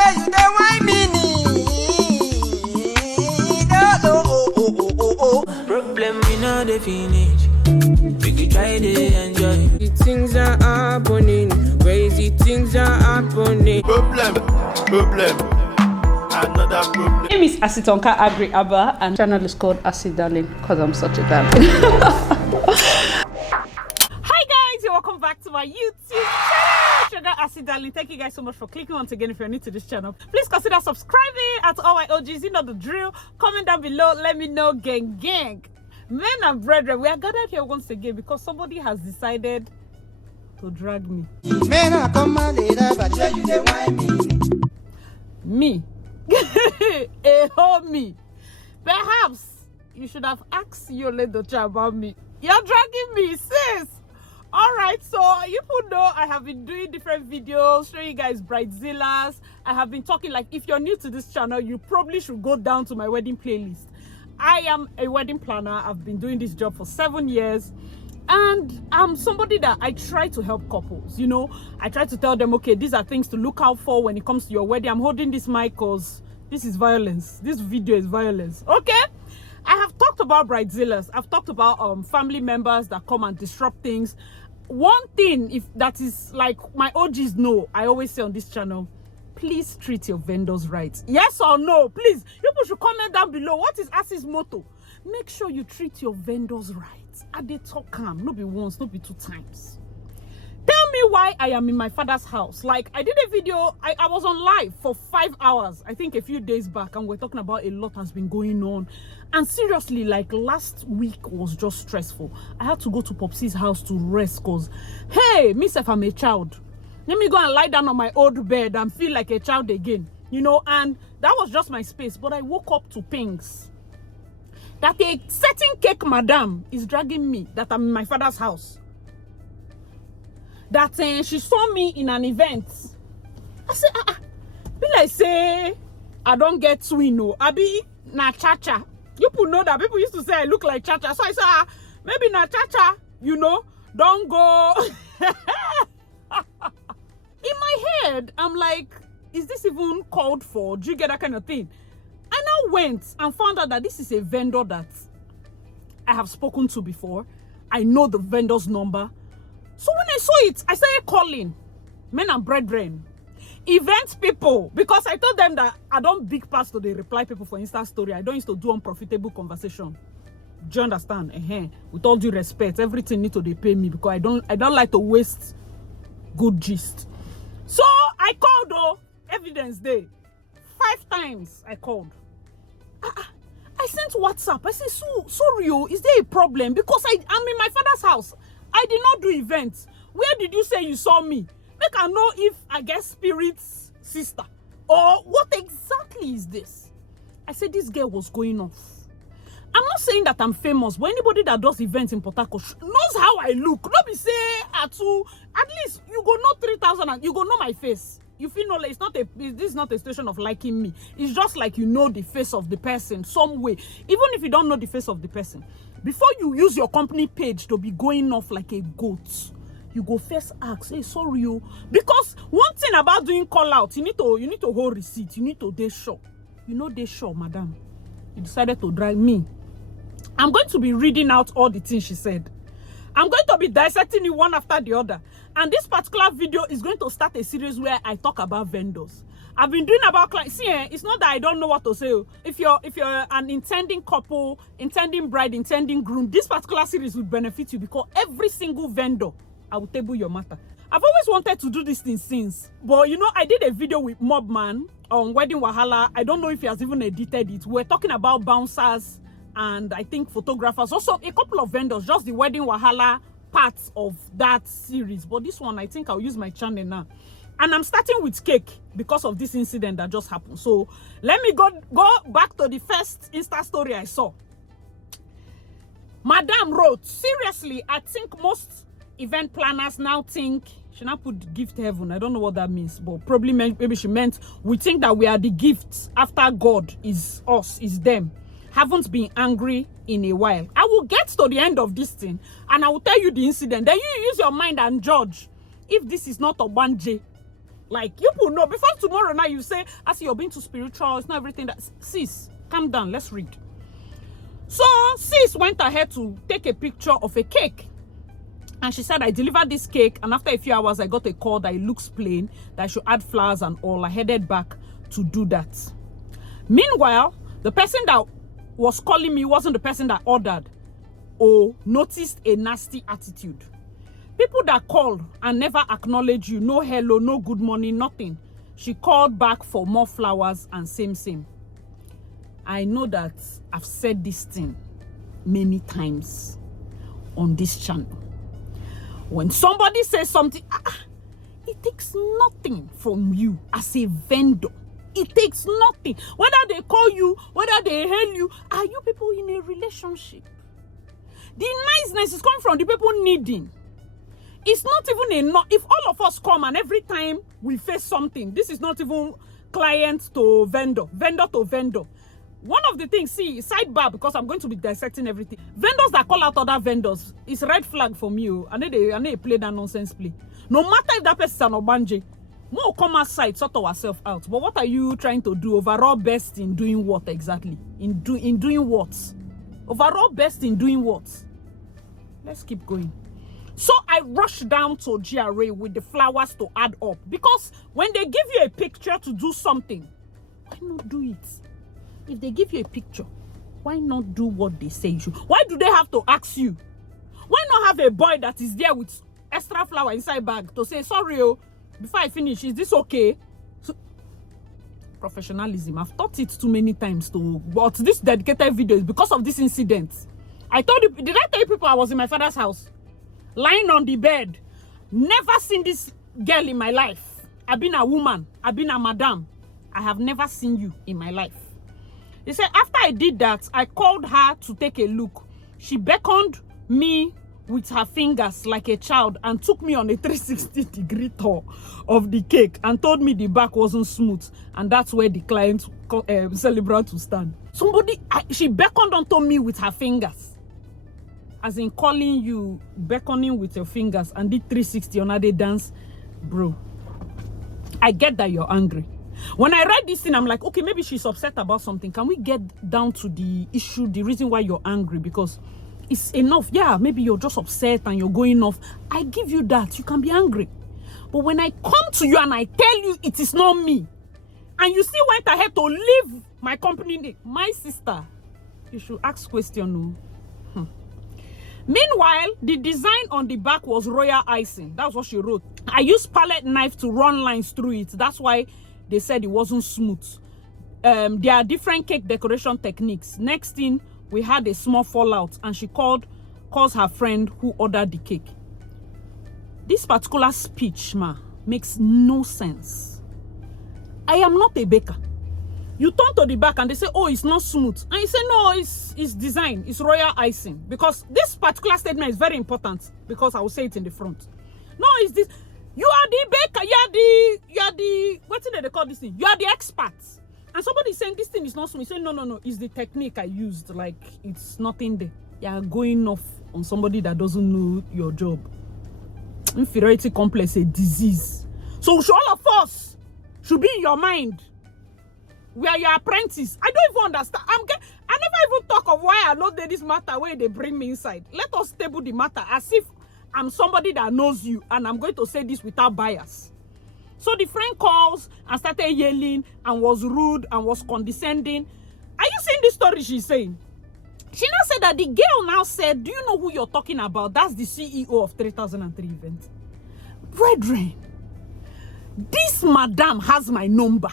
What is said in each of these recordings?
say you dey why me Problem we know the finish. We could try to enjoy. The things are happening, crazy things are happening. Problem. Another problem. My name is Asitonka Agri Abba, and channel is called Acid Darling because I'm such a darling. Hi guys, and welcome back to my YouTube channel, Sugar Acid Darling. Thank you guys so much for clicking once again. If you're new to this channel, please consider subscribing. At all my OGs, you know the drill. Comment down below, let me know, gang. Men and brethren, we are gathered here once again because somebody has decided to drag me. Men I come my later, but say you dey why Me. A homie. Perhaps you should have asked your little child about me. You're dragging me, sis. Alright, so you know I have been doing different videos showing you guys bridezillas. I have been talking, like, if you're new to this channel, you probably should go down to my wedding playlist. I am a wedding planner. I've been doing this job for 7 years. And I'm somebody that I try to help couples, you know. I try to tell them, okay, these are things to look out for when it comes to your wedding. I'm holding this mic because this is violence. This video is violence, okay? I have talked about bridezillas. I've talked about family members that come and disrupt things. One thing, if that is like my OGs know, I always say on this channel, please treat your vendors right. Yes or no? Please, people should comment down below. What is ASI's motto? Make sure you treat your vendors right. I dey talk calm, no be once, no be 2 times. Tell me why I am in my father's house. Like, I did a video, I was on live for 5 hours, I think a few days back, and we're talking about a lot has been going on. And seriously, like, last week was just stressful. I had to go to Popsy's house to rest because, hey, myself, I'm a child. Let me go and lie down on my old bed and feel like a child again, you know. And that was just my space. But I woke up to pings that a certain cake madam is dragging me, that I'm in my father's house. That she saw me in an event. I said, be like say I don't get twin, no. Abi na cha-cha. You people know that people used to say I look like cha-cha. So I said, maybe na cha-cha, you know, don't go. In my head, I'm like, is this even called for? Do you get that kind of thing? I now went and found out that this is a vendor that I have spoken to before. I know the vendor's number. So when I saw it, I started calling men and brethren, event people, because I told them that I don't big pass to the reply people for Insta story. I don't used to do unprofitable conversation. Do you understand? With all due respect, everything need to they pay me because I don't like to waste good gist. So I called, though, evidence day. 5 times I called. I sent WhatsApp. I said, sorry, is there a problem? Because I'm in my father's house. I did not do events. Where did you say you saw me? Make I know if I get spirit's sister. Or what exactly is this? I said this girl was going off. I'm not saying that I'm famous, but anybody that does events in Port Harcourt knows how I look. Not be say at least you go know 3,000 and you go know my face. You feel no, this is not a situation of liking me. It's just like you know the face of the person some way. Even if you don't know the face of the person, before you use your company page to be going off like a goat, you go first ask, hey, sorry, you. Because one thing about doing call out, you need to hold receipt. You need to dey sure. You know dey sure, madam. You decided to drag me. I'm going to be reading out all the things she said. I'm going to be dissecting it one after the other. And this particular video is going to start a series where I talk about vendors. I've been doing about clients. See, it's not that I don't know what to say. If you're an intending couple, intending bride, intending groom, this particular series will benefit you because every single vendor, I will table your matter. I've always wanted to do this thing since. But, you know, I did a video with Mobman on Wedding Wahala. I don't know if he has even edited it. We're talking about bouncers and I think photographers. Also, a couple of vendors, just the Wedding Wahala parts of that series. But this one, I think I'll use my channel now. And I'm starting with cake because of this incident that just happened. So let me go back to the first Insta story I saw. Madam wrote, seriously, I think most event planners now think, she now put gift heaven. I don't know what that means, but probably maybe she meant we think that we are the gifts after God is us, is them. Haven't been angry in a while. I will get to the end of this thing and I will tell you the incident. Then you use your mind and judge if this is not Ogbanje. Like, you will know. Before tomorrow now, you say, as you're being too spiritual, it's not everything that... Sis, calm down. Let's read. So, sis went ahead to take a picture of a cake. And she said, I delivered this cake, and after a few hours, I got a call that it looks plain, that I should add flowers and all. I headed back to do that. Meanwhile, the person that was calling me wasn't the person that ordered or noticed a nasty attitude. People that call and never acknowledge you, no hello, no good morning, nothing. She called back for more flowers and same. I know that I've said this thing many times on this channel. When somebody says something, it takes nothing from you as a vendor. It takes nothing. Whether they call you, whether they hail you, are you people in a relationship? The niceness is coming from the people needing. It's not even enough. If all of us come and every time we face something, this is not even client to vendor, vendor to vendor. One of the things, see, sidebar, because I'm going to be dissecting everything. Vendors that call out other vendors, it's red flag for me. I need to play that nonsense play. No matter if that person is an Ogbanje, we'll come outside, sort ourselves out. But what are you trying to do? Overall best in doing what exactly? In doing what? Overall best in doing what? Let's keep going. So I rushed down to GRA with the flowers to add up. Because when they give you a picture to do something, why not do it? If they give you a picture, why not do what they say you should? Why do they have to ask you? Why not have a boy that is there with extra flower inside bag to say, sorry, oh, before I finish, is this okay? So, professionalism. I've taught it too many times but this dedicated video is because of this incident. I told you, did I tell you people I was in my father's house? Lying on the bed. Never seen this girl in my life. I've been a woman. I've been a madam. I have never seen you in my life. He said, after I did that, I called her to take a look. She beckoned me with her fingers like a child and took me on a 360-degree tour of the cake and told me the back wasn't smooth. And that's where the client celebrant will stand. She beckoned onto me with her fingers. As in calling you, beckoning with your fingers and did 360 on a dance. Bro, I get that you're angry. When I read this thing, I'm like, okay, maybe she's upset about something. Can we get down to the issue, the reason why you're angry? Because it's enough. Yeah, maybe you're just upset and you're going off. I give you that. You can be angry. But when I come to you and I tell you it is not me, and you still went ahead to leave my company, my sister, you should ask question. Meanwhile, the design on the back was royal icing. That's what she wrote. I used palette knife to run lines through it. That's why they said it wasn't smooth. There are different cake decoration techniques. Next thing, we had a small fallout and she calls her friend who ordered the cake. This particular speech, makes no sense. I am not a baker. You turn to the back and they say, oh, it's not smooth. And you say, no, it's design. It's royal icing. Because this particular statement is very important because I will say it in the front. No, it's this. You are the baker. You are the, what do they call this thing? You are the expert. And somebody is saying this thing is not smooth. You say, no, it's the technique I used. Like, it's nothing there. You are going off on somebody that doesn't know your job. Inferiority complex, a disease. So all of us should be in your mind. We are your apprentice. I don't even understand. I never even talk of why I know this matter where they bring me inside. Let us table the matter as if I'm somebody that knows you and I'm going to say this without bias. So the friend calls and started yelling and was rude and was condescending. Are you seeing the story she's saying? She now said that the girl now said, do you know who you're talking about? That's the CEO of 3003 event. Brethren, this madam has my number.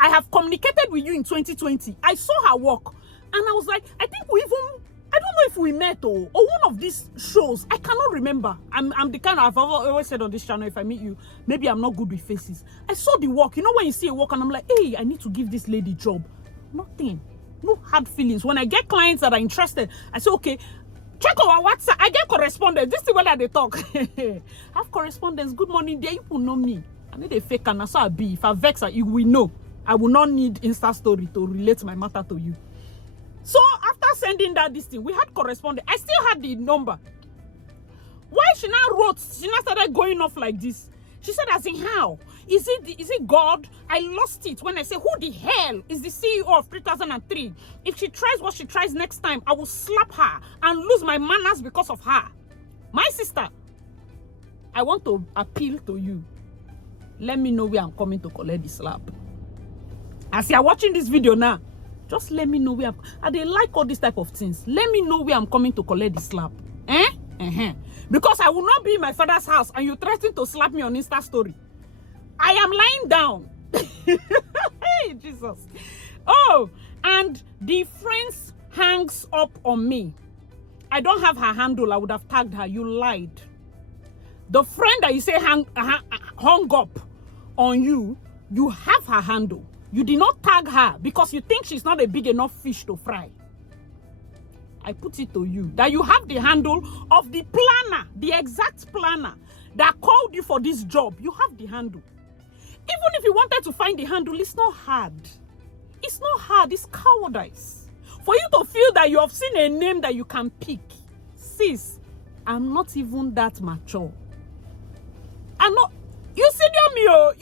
I have communicated with you in 2020. I saw her work and I was like, I think I don't know if we met or one of these shows. I cannot remember. I'm the kind of, I've always said on this channel, if I meet you, maybe I'm not good with faces. I saw the work. You know when you see a work and I'm like, hey, I need to give this lady job. Nothing. No hard feelings. When I get clients that are interested, I say, okay, check our WhatsApp. I get correspondence. This is where they talk. Have correspondence. Good morning. There you will know me. I need a fake and so I be. If I vex, you will know. I will not need Insta story to relate my matter to you. So after sending this thing, we had correspondence. I still had the number. Why she now started going off like this? She said, as in how? Is it God? I lost it when I say, who the hell is the CEO of 3003? If she tries what she tries next time, I will slap her and lose my manners because of her. My sister, I want to appeal to you. Let me know where I'm coming to collect the slap. As you are watching this video now, just let me know where they like all these type of things. Let me know where I'm coming to collect the slap. Because I will not be in my father's house and you threaten to slap me on Insta story. I am lying down. Hey, Jesus. Oh, and the friends hangs up on me. I don't have her handle. I would have tagged her. You lied. The friend that you say hung up on you, you have her handle. You did not tag her because you think she's not a big enough fish to fry. I put it to you that you have the handle of the planner, the exact planner that called you for this job. You have the handle. Even if you wanted to find the handle, it's not hard. It's not hard. It's cowardice. For you to feel that you have seen a name that you can pick. Sis, I'm not even that mature. I'm not. You senior me, oh.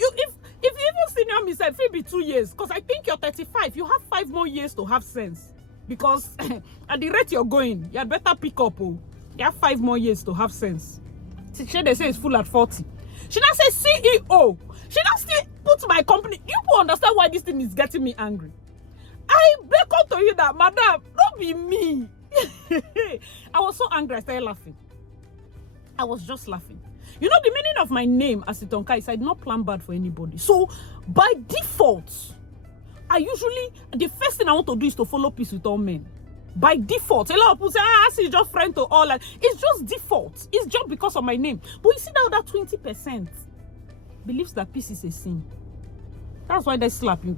If you even senior me, say it be 2 years. Because I think you're 35. You have 5 more years to have sense. Because at the rate you're going, you had better pick up. Oh. You have 5 more years to have sense. She they say it's full at 40. She now say CEO. She now still put my company. You will understand why this thing is getting me angry. I beckon to you that, madam, don't be me. I was so angry, I started laughing. I was just laughing. You know, the meaning of my name, Asitonka, is I did not plan bad for anybody. So, by default, I usually, the first thing I want to do is to follow peace with all men. By default, a lot of people say, she's just friend to all. Like, it's just default. It's just because of my name. But you see that other 20% believes that peace is a sin. That's why they slap you.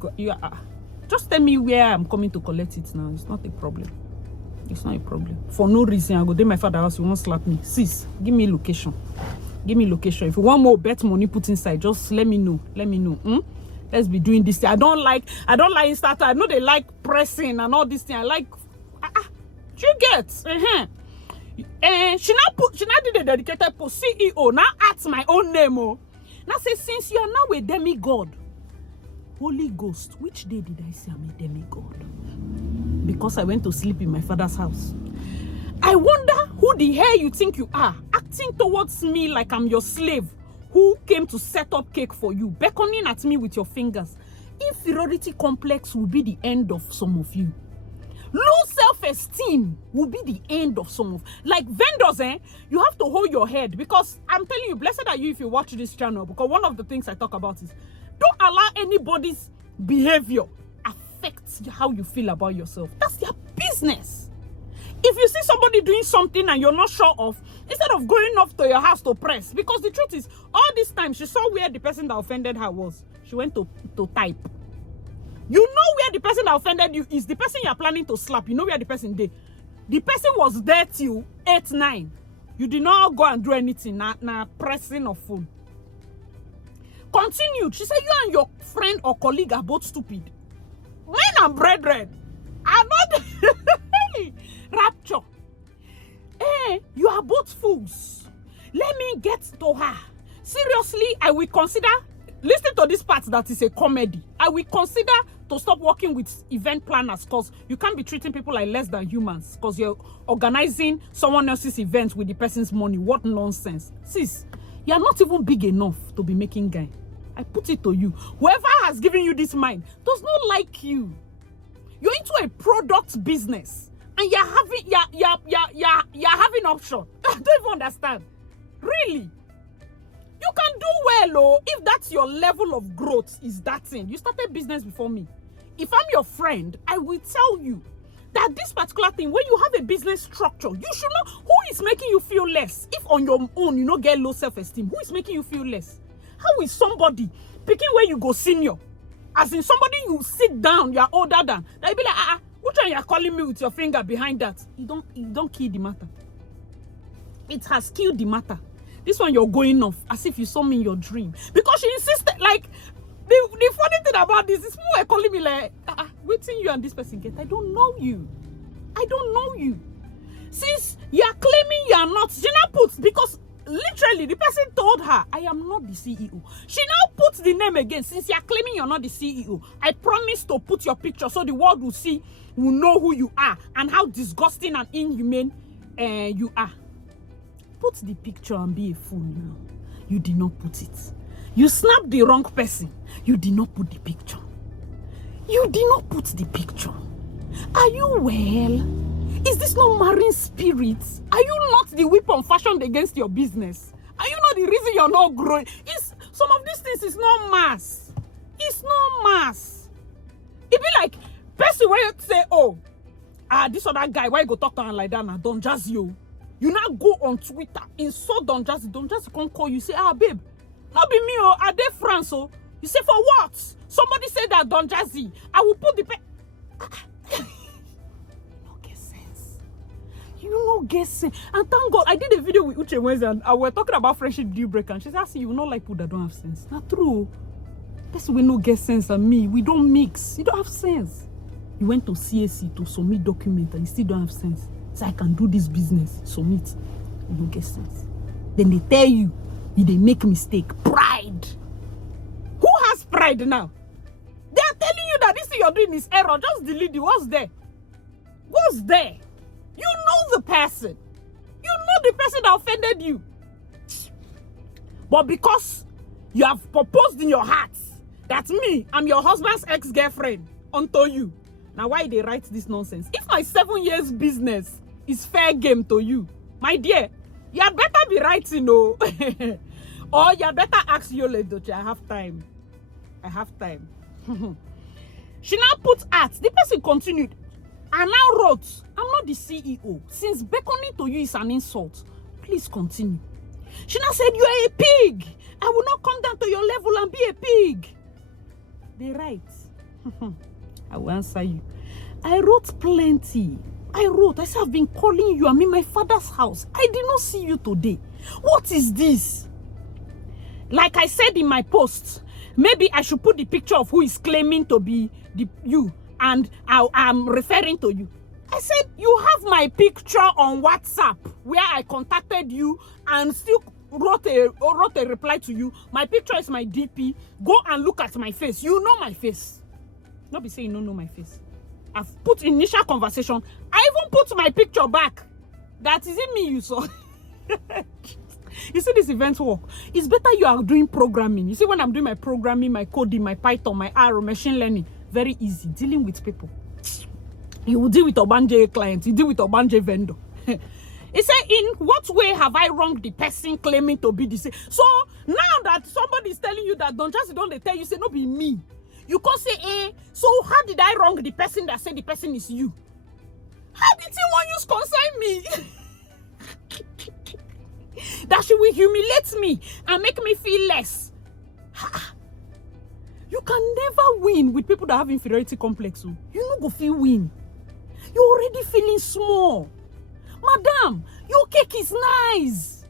Just tell me where I'm coming to collect it now. It's not a problem. It's not a problem. For no reason, I go to my father's house, you won't slap me. Sis, give me location. Give me location. If you want more bet money put inside, just let me know. Let me know. Let's be doing this thing. I don't like Insta. I know they like pressing and all this thing. I like you get. She now did a dedicated post. CEO now at my own name. Oh. Now say, since you are now a demigod, Holy Ghost, which day did I say I'm a demigod? Because I went to sleep in my father's house. I wonder who the hell you think you are, acting towards me like I'm your slave who came to set up cake for you, beckoning at me with your fingers. Inferiority complex will be the end of some of you. Low self-esteem will be the end of some of, like vendors, you have to hold your head, because I'm telling you, blessed are you if you watch this channel, because one of the things I talk about is don't allow anybody's behavior affect how you feel about yourself. That's their business. If you see somebody doing something and you're not sure of, instead of going off to your house to press, because the truth is, all this time she saw where the person that offended her was. She went to type. You know where the person that offended you is. The person you're planning to slap, you know where the person did. The person was there till 8, 9. You did not go and do anything. Now pressing of phone. Continued. She said, you and your friend or colleague are both stupid. Men and brethren are not rapture. You are both fools. Let me get to her. Seriously, I will consider, listen to this part that is a comedy. I will consider to stop working with event planners, because you can't be treating people like less than humans because you're organizing someone else's event with the person's money. What nonsense. Sis, you're not even big enough to be making guy. I put it to you. Whoever has given you this mind does not like you. You're into a product business and you're having option. I don't even understand. Really? You can do well, oh, if that's your level of growth is that thing. You started business before me. If I'm your friend, I will tell you that this particular thing, when you have a business structure, you should know who is making you feel less. If on your own, you don't get low self-esteem, who is making you feel less? How is somebody picking where you go senior? As in somebody you sit down, you're older than. They'll be like, which one you're calling me with your finger behind that? You don't kill the matter. It has killed the matter. This one you're going off as if you saw me in your dream. Because she insisted, like, the funny thing about this is people were calling me like, waiting you and this person get. I don't know you. I don't know you. Since you are claiming you are not, Gina puts, because literally, the person told her, I am not the CEO. She now puts the name again. Since you are claiming you're not the CEO, I promise to put your picture so the world will see, will know who you are and how disgusting and inhumane you are. Put the picture and be a fool now. You did not put it. You snapped the wrong person. You did not put the picture. You did not put the picture. Are you well? Is this not marine spirits? Are you not the weapon fashioned against your business? Are you not the reason you're not growing? Some of these things is not mass. It's not mass. It be like person where you say, oh, this other guy, why you go talk to him like that now? Don Jazzy. You now go on Twitter, insult Don Jazzy. Don Jazzy can't call you, say, babe, not be me, are they France, oh? You say, for what? Somebody said that Don Jazzy. I will put the You no get sense. And thank God, I did a video with Uche Wednesday and I were talking about friendship deal breaker. And she said, you will not like people that don't have sense. Not true. Person we no get sense and me. We don't mix. You don't have sense. You went to CAC to submit document and you still don't have sense. So I can do this business. Submit. You don't get sense. Then they tell you, they make mistake. Pride. Who has pride now? They are telling you that this thing you're doing is error. Just delete it. What's there? What's there? You know the person. You know the person that offended you. But because you have proposed in your heart that me, I'm your husband's ex-girlfriend unto you. Now why they write this nonsense? If my 7 years business is fair game to you, my dear, you had better be writing, no. Or you had better ask Yole, Doche, I have time. I have time. She now put at. The person continued. I now wrote, I'm not the CEO. Since beckoning to you is an insult, please continue. She now said, you are a pig. I will not come down to your level and be a pig. They write. I will answer you. I wrote plenty. I said, I've been calling you. I'm in my father's house. I did not see you today. What is this? Like I said in my post, maybe I should put the picture of who is claiming to be you. And I'm referring to you. I said, you have my picture on WhatsApp where I contacted you and still wrote a reply to you. My picture is my DP. Go and look at my face. You know my face. Not be saying you don't know my face. I've put initial conversation. I even put my picture back. That is it me you saw. You see this event work? It's better you are doing programming. You see when I'm doing my programming, my coding, my Python, my R, machine learning. Very easy dealing with people. You will deal with Ogbanje clients, you deal with Ogbanje vendor. He said, in what way have I wronged the person claiming to be the same? So now that somebody is telling you that, don't they tell you, say, no, be me. You can't say, so how did I wrong the person that said the person is you? How did you want you concern me? That she will humiliate me and make me feel less. You can never win with people that have inferiority complex. You no go feel win. You're already feeling small. Madam, your cake is nice.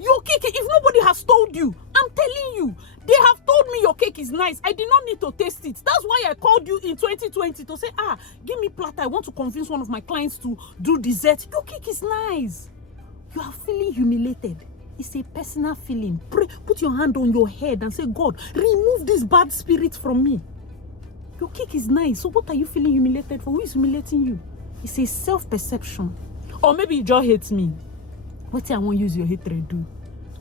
Your cake, if nobody has told you, I'm telling you, they have told me your cake is nice. I did not need to taste it. That's why I called you in 2020 to say, give me platter. I want to convince one of my clients to do dessert. Your cake is nice. You are feeling humiliated. It's a personal feeling. Pray, put your hand on your head and say, God, remove this bad spirit from me. Your cake is nice. So what are you feeling humiliated for? Who is humiliating you? It's a self-perception. Or maybe you just hate me. What I want to use your hatred do?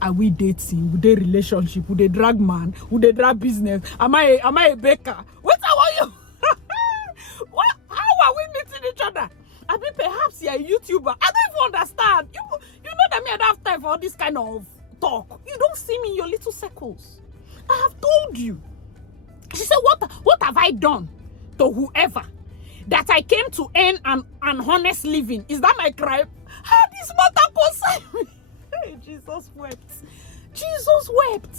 Are we dating? Would they relationship? Would they drag man? Would they drag business? Am I a baker? What I want you? What? How are we meeting each other? I mean, perhaps you're a YouTuber. I don't even understand. You know that me, I don't have time for all this kind of talk. You don't see me in your little circles. I have told you. She said, what have I done to whoever that I came to earn an honest living? Is that my crime? How this matter concern me? Hey, Jesus wept. Jesus wept.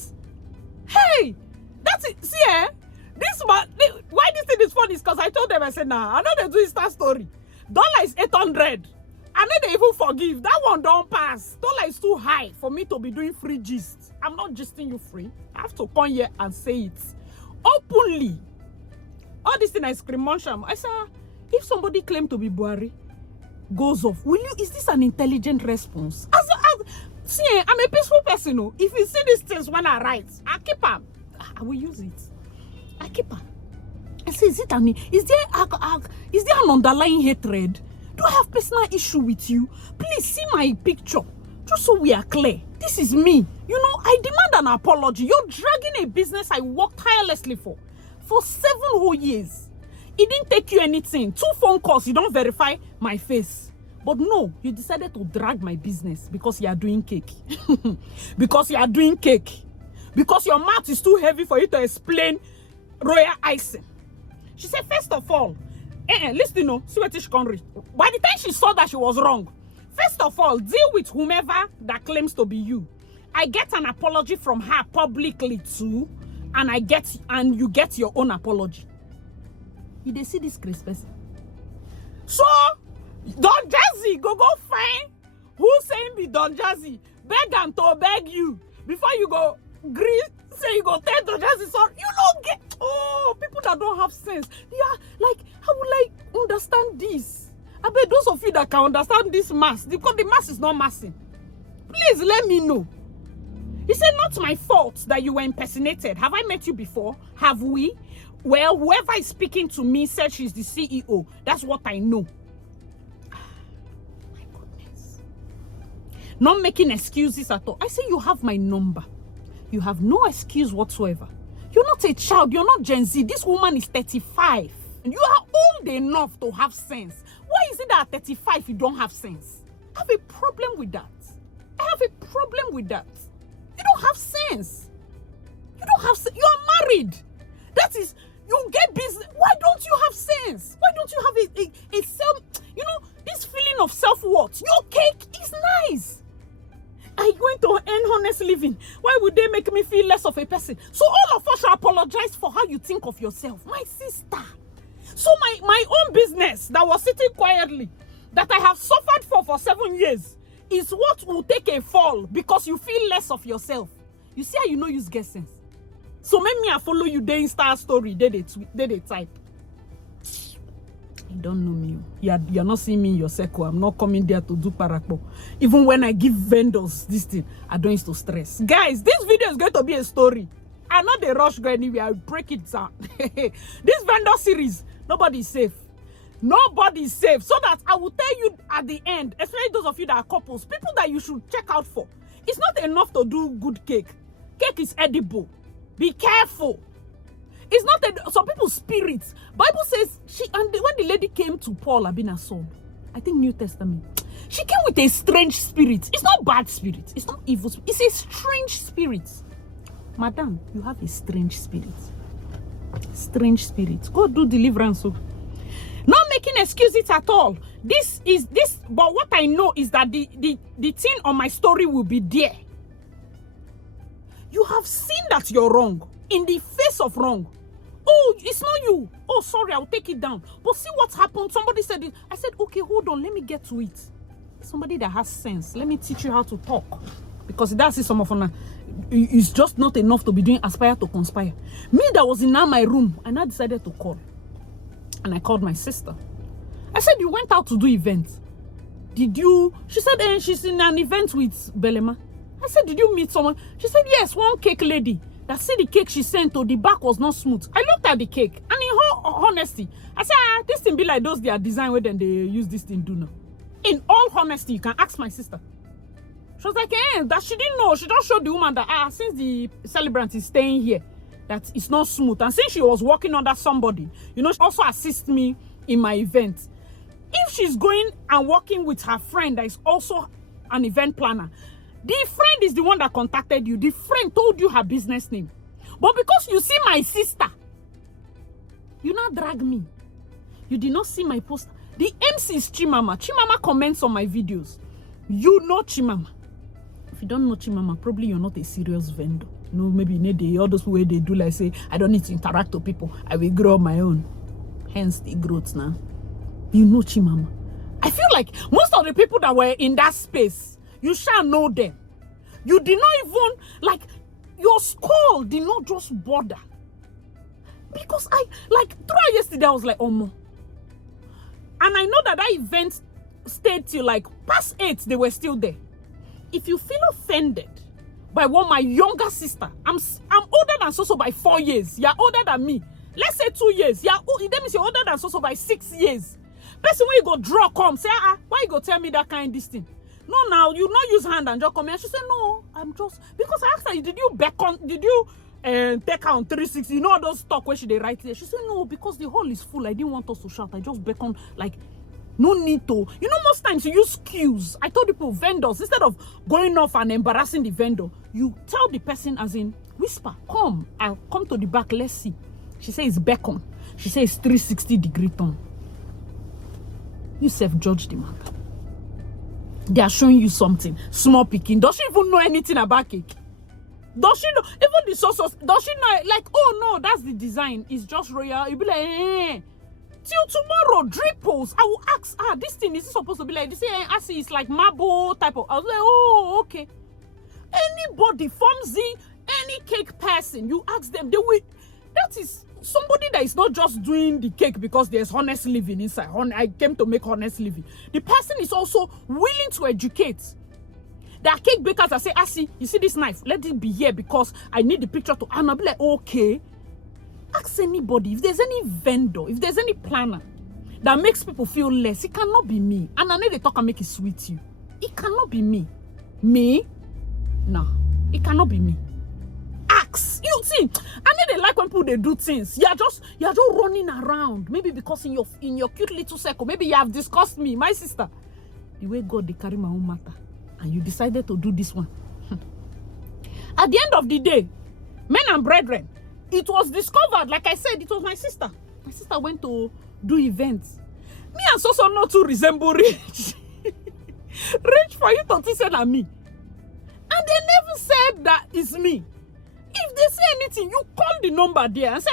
Hey, that's it. See, this man, why this thing is funny is because I told them, I said, nah, I know they do Insta story. $1 is 800. I know they even forgive. That one don't pass. $1 is too high for me to be doing free gist. I'm not gisting you free. I have to come here and say it openly. All this thing I scream muncham. I said, if somebody claim to be Buhari, goes off, will you? Is this an intelligent response? See, I'm a peaceful person. Oh. If you see these things when I write, I keep them. I will use it. I keep them. I say, is there an underlying hatred? Do I have personal issue with you? Please see my picture, just so we are clear. This is me. You know, I demand an apology. You're dragging a business I worked tirelessly for 7 whole years. It didn't take you anything. 2 phone calls, you don't verify my face. But no, you decided to drag my business because you are doing cake. Because you are doing cake. Because your mouth is too heavy for you to explain royal icing. She said, first of all, listen, no, see what she can read. By the time she saw that she was wrong, first of all, deal with whomever that claims to be you. I get an apology from her publicly too, and you get your own apology. You dey see this Chris person. So, Don Jazzy, go find who saying be Don Jazzy. Beg am to beg you before you go agree. Say you go tell Don Jazzy, so you don't get. Oh, people that don't have sense. They are like, how will I understand this? I bet those of you that can understand this mass, because the mass is not massing. Please let me know. He said, not my fault that you were impersonated. Have I met you before? Have we? Well, whoever is speaking to me said she's the CEO. That's what I know. My goodness. Not making excuses at all. I say you have my number. You have no excuse whatsoever. You're not a child. You're not Gen Z. This woman is 35. You are old enough to have sense. Why is it that at 35 you don't have sense? I have a problem with that. I have a problem with that. You don't have sense. You don't have sense. You are married. That is, you get business. Why don't you have sense? Why don't you have a self, you know, this feeling of self-worth? Your cake is nice. Are you going to earn honest living? Why would they make me feel less of a person? So all of us should apologize for how you think of yourself. My sister. So my own business that was sitting quietly, that I have suffered for 7 years, is what will take a fall because you feel less of yourself. You see how you know you get sense? So make me I follow you the Insta story, they type. You don't know me. You're not seeing me in your circle. I'm not coming there to do parakpo. Even when I give vendors this thing, I don't used to stress. Guys, this video is going to be a story. I'm not a rush go anywhere. I'll break it down. This vendor series, nobody's safe. Nobody's safe. So that I will tell you at the end, especially those of you that are couples, people that you should check out for. It's not enough to do good cake. Cake is edible. Be careful. It's not some people's spirits. Bible says when the lady came to Paul Abina's son, I think New Testament, she came with a strange spirit. It's not bad spirit. It's not evil spirit. It's a strange spirit. Madam, you have a strange spirit. Strange spirit. Go do deliverance. So. Not making excuses at all. But what I know is that the thing on my story will be there. You have seen that you're wrong. In the face of wrong. Oh, it's not you. Oh, sorry, I'll take it down. But see what happened. Somebody said it. I said, okay, hold on. Let me get to it. Somebody that has sense. Let me teach you how to talk. Because that's it, some of them. It's just not enough to be doing aspire to conspire. Me that was in my room, and I decided to call. And I called my sister. I said, you went out to do events. Did you? She said, she's in an event with Belema. I said, did you meet someone? She said, yes, one cake lady. That said the cake she sent to the back was not smooth. I looked at the cake, and in all honesty, I said, this thing be like those they are designed with, and they use this thing do now. In all honesty, you can ask my sister. She was like, that she didn't know. She just showed the woman that since the celebrant is staying here, that it's not smooth. And since she was working under somebody, you know, she also assists me in my event. If she's going and working with her friend that is also an event planner, the friend is the one that contacted you. The friend told you her business name. But because you see my sister, you now drag me. You did not see my post. The MC is Chimama. Chimama comments on my videos. You know Chimama. If you don't know Chimama, probably you're not a serious vendor. You know, maybe you need all those people where they do like say, I don't need to interact with people. I will grow on my own. Hence the growth now. You know Chimama. I feel like most of the people that were in that space, you shall know them. You did not even, like, your skull did not just bother. Because throughout yesterday, I was like, oh, no. And I know that event stayed till like past 8, they were still there. if you feel offended by what my younger sister, I'm older than so by 4 years. You're older than me. Let's say 2 years. That means you're older than so by 6 years. Person when you go draw come, say, why you go tell me that kind of this thing? No, now you not use hand and draw come. And she said, no, I'm just, because I asked her, did you beckon, did you take her on 360? You know all those talk where she they write there? She said, no, because the hall is full. I didn't want us to shout. I just beckon, like, no need to. You know, most times you use cues. I told people, vendors, instead of going off and embarrassing the vendor, you tell the person as in, whisper, come, I'll come to the back, let's see. She says beckon. She says 360-degree turn. You self-judge the matter. They are showing you something. Small picking. Does she even know anything about cake? Does she know? Even the sauce, does she know? Like, oh no, that's the design. It's just royal. You'll be like, till tomorrow, dripples. I will ask, this thing, is it supposed to be like, they say, I see it's like marble type of. I was like, oh, okay. Anybody, Fomzi, any cake person, you ask them, they will. That is somebody that is not just doing the cake because there's honest living inside. I came to make honest living. The person is also willing to educate. There are cake bakers that say, see, you see this knife? Let it be here because I need the picture to. And I'll be like, okay. Ask anybody. If there's any vendor, if there's any planner that makes people feel less, it cannot be me. And I know they talk and make it sweet you. It cannot be me. Me? No. It cannot be me. Ask. You see, I know they like when people they do things. You're just running around. Maybe because in your cute little circle, maybe you have discussed me, my sister. The way God they carry my own matter. And you decided to do this one. At the end of the day, men and brethren, it was discovered, like I said, it was my sister. My sister went to do events. Me and so not to resemble rich. Rich for you to say that me. And they never said that it's me. If they say anything, you call the number there and say,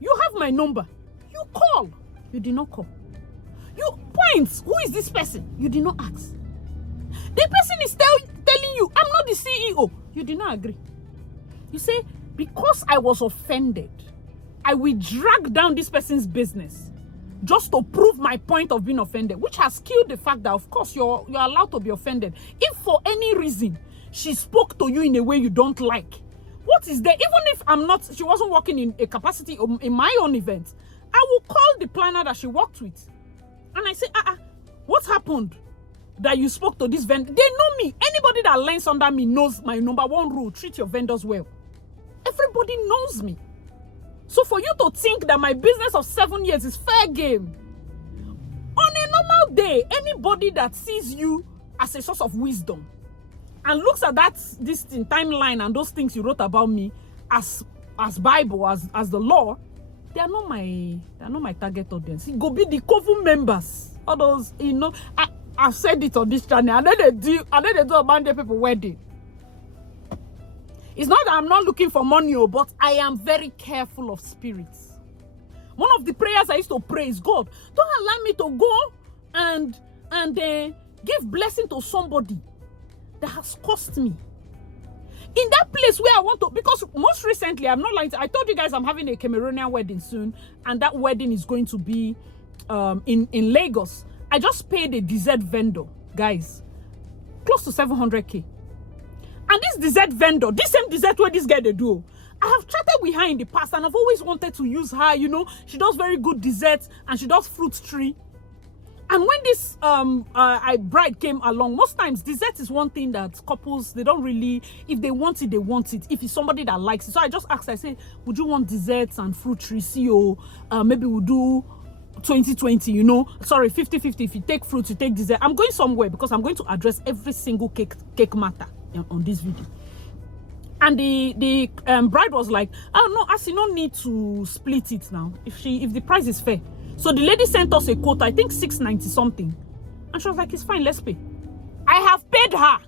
you have my number. You call. You did not call. You point. Who is this person? You did not ask. The person is telling you, I'm not the CEO. You did not agree. You say, because I was offended, I will drag down this person's business just to prove my point of being offended, which has killed the fact that, of course, you're allowed to be offended. If for any reason she spoke to you in a way you don't like, what is there? Even if she wasn't working in a capacity in my own event, I will call the planner that she worked with. And I say, what happened that you spoke to this vendor? They know me. Anybody that learns under me knows my number one rule: treat your vendors well. Everybody knows me. So for you to think that my business of 7 years is fair game, on a normal day, anybody that sees you as a source of wisdom and looks at this timeline and those things you wrote about me as Bible, as the law, they are not my target audience. It go be the Kofu members. All those, I've said it on this channel. And then they do Ogbanje people wedding. It's not that I'm not looking for money, but I am very careful of spirits. One of the prayers I used to pray is, God, don't allow me to go and give blessing to somebody that has cost me. In that place where I want to, because most recently, I'm not lying, I told you guys I'm having a Cameroonian wedding soon, and that wedding is going to be in Lagos. I just paid a dessert vendor, guys, close to 700K. And this dessert vendor, this same dessert where this guy they do, I have chatted with her in the past and I've always wanted to use her, she does very good desserts and she does fruit tree. And when this bride came along, most times dessert is one thing that couples, they don't really, if they want it, they want it. If it's somebody that likes it. So I just asked, I said, would you want desserts and fruit tree? CEO, maybe we'll do 20-20, sorry, 50-50. If you take fruit, you take dessert. I'm going somewhere because I'm going to address every single cake matter on this video. And the bride was like, oh no, as you don't need to split it now if the price is fair. So the lady sent us a quote, I think 690 something, and she was like, it's fine, let's pay. I have paid her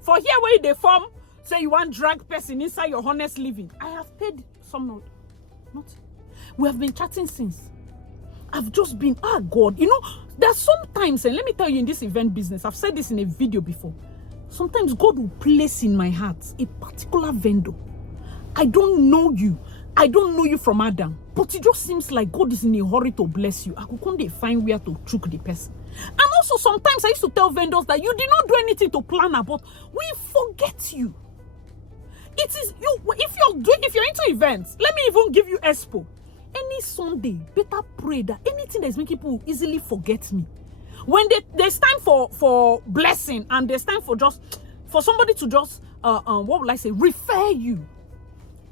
for here where they form say you want drag person inside your honest living. I have paid some not. We have been chatting since. I've just been, God, there's sometimes, and let me tell you, in this event business, I've said this in a video before. Sometimes God will place in my heart a particular vendor. I don't know you. I don't know you from Adam, but it just seems like God is in a hurry to bless you. I could come find where to choke the person. And also sometimes I used to tell vendors that you did not do anything to plan about. We forget you. It is you. If you're into events, let me even give you expo. Any Sunday, better pray that anything that is making people easily forget me. When there's time for blessing and there's time for somebody to just what will I say, refer you.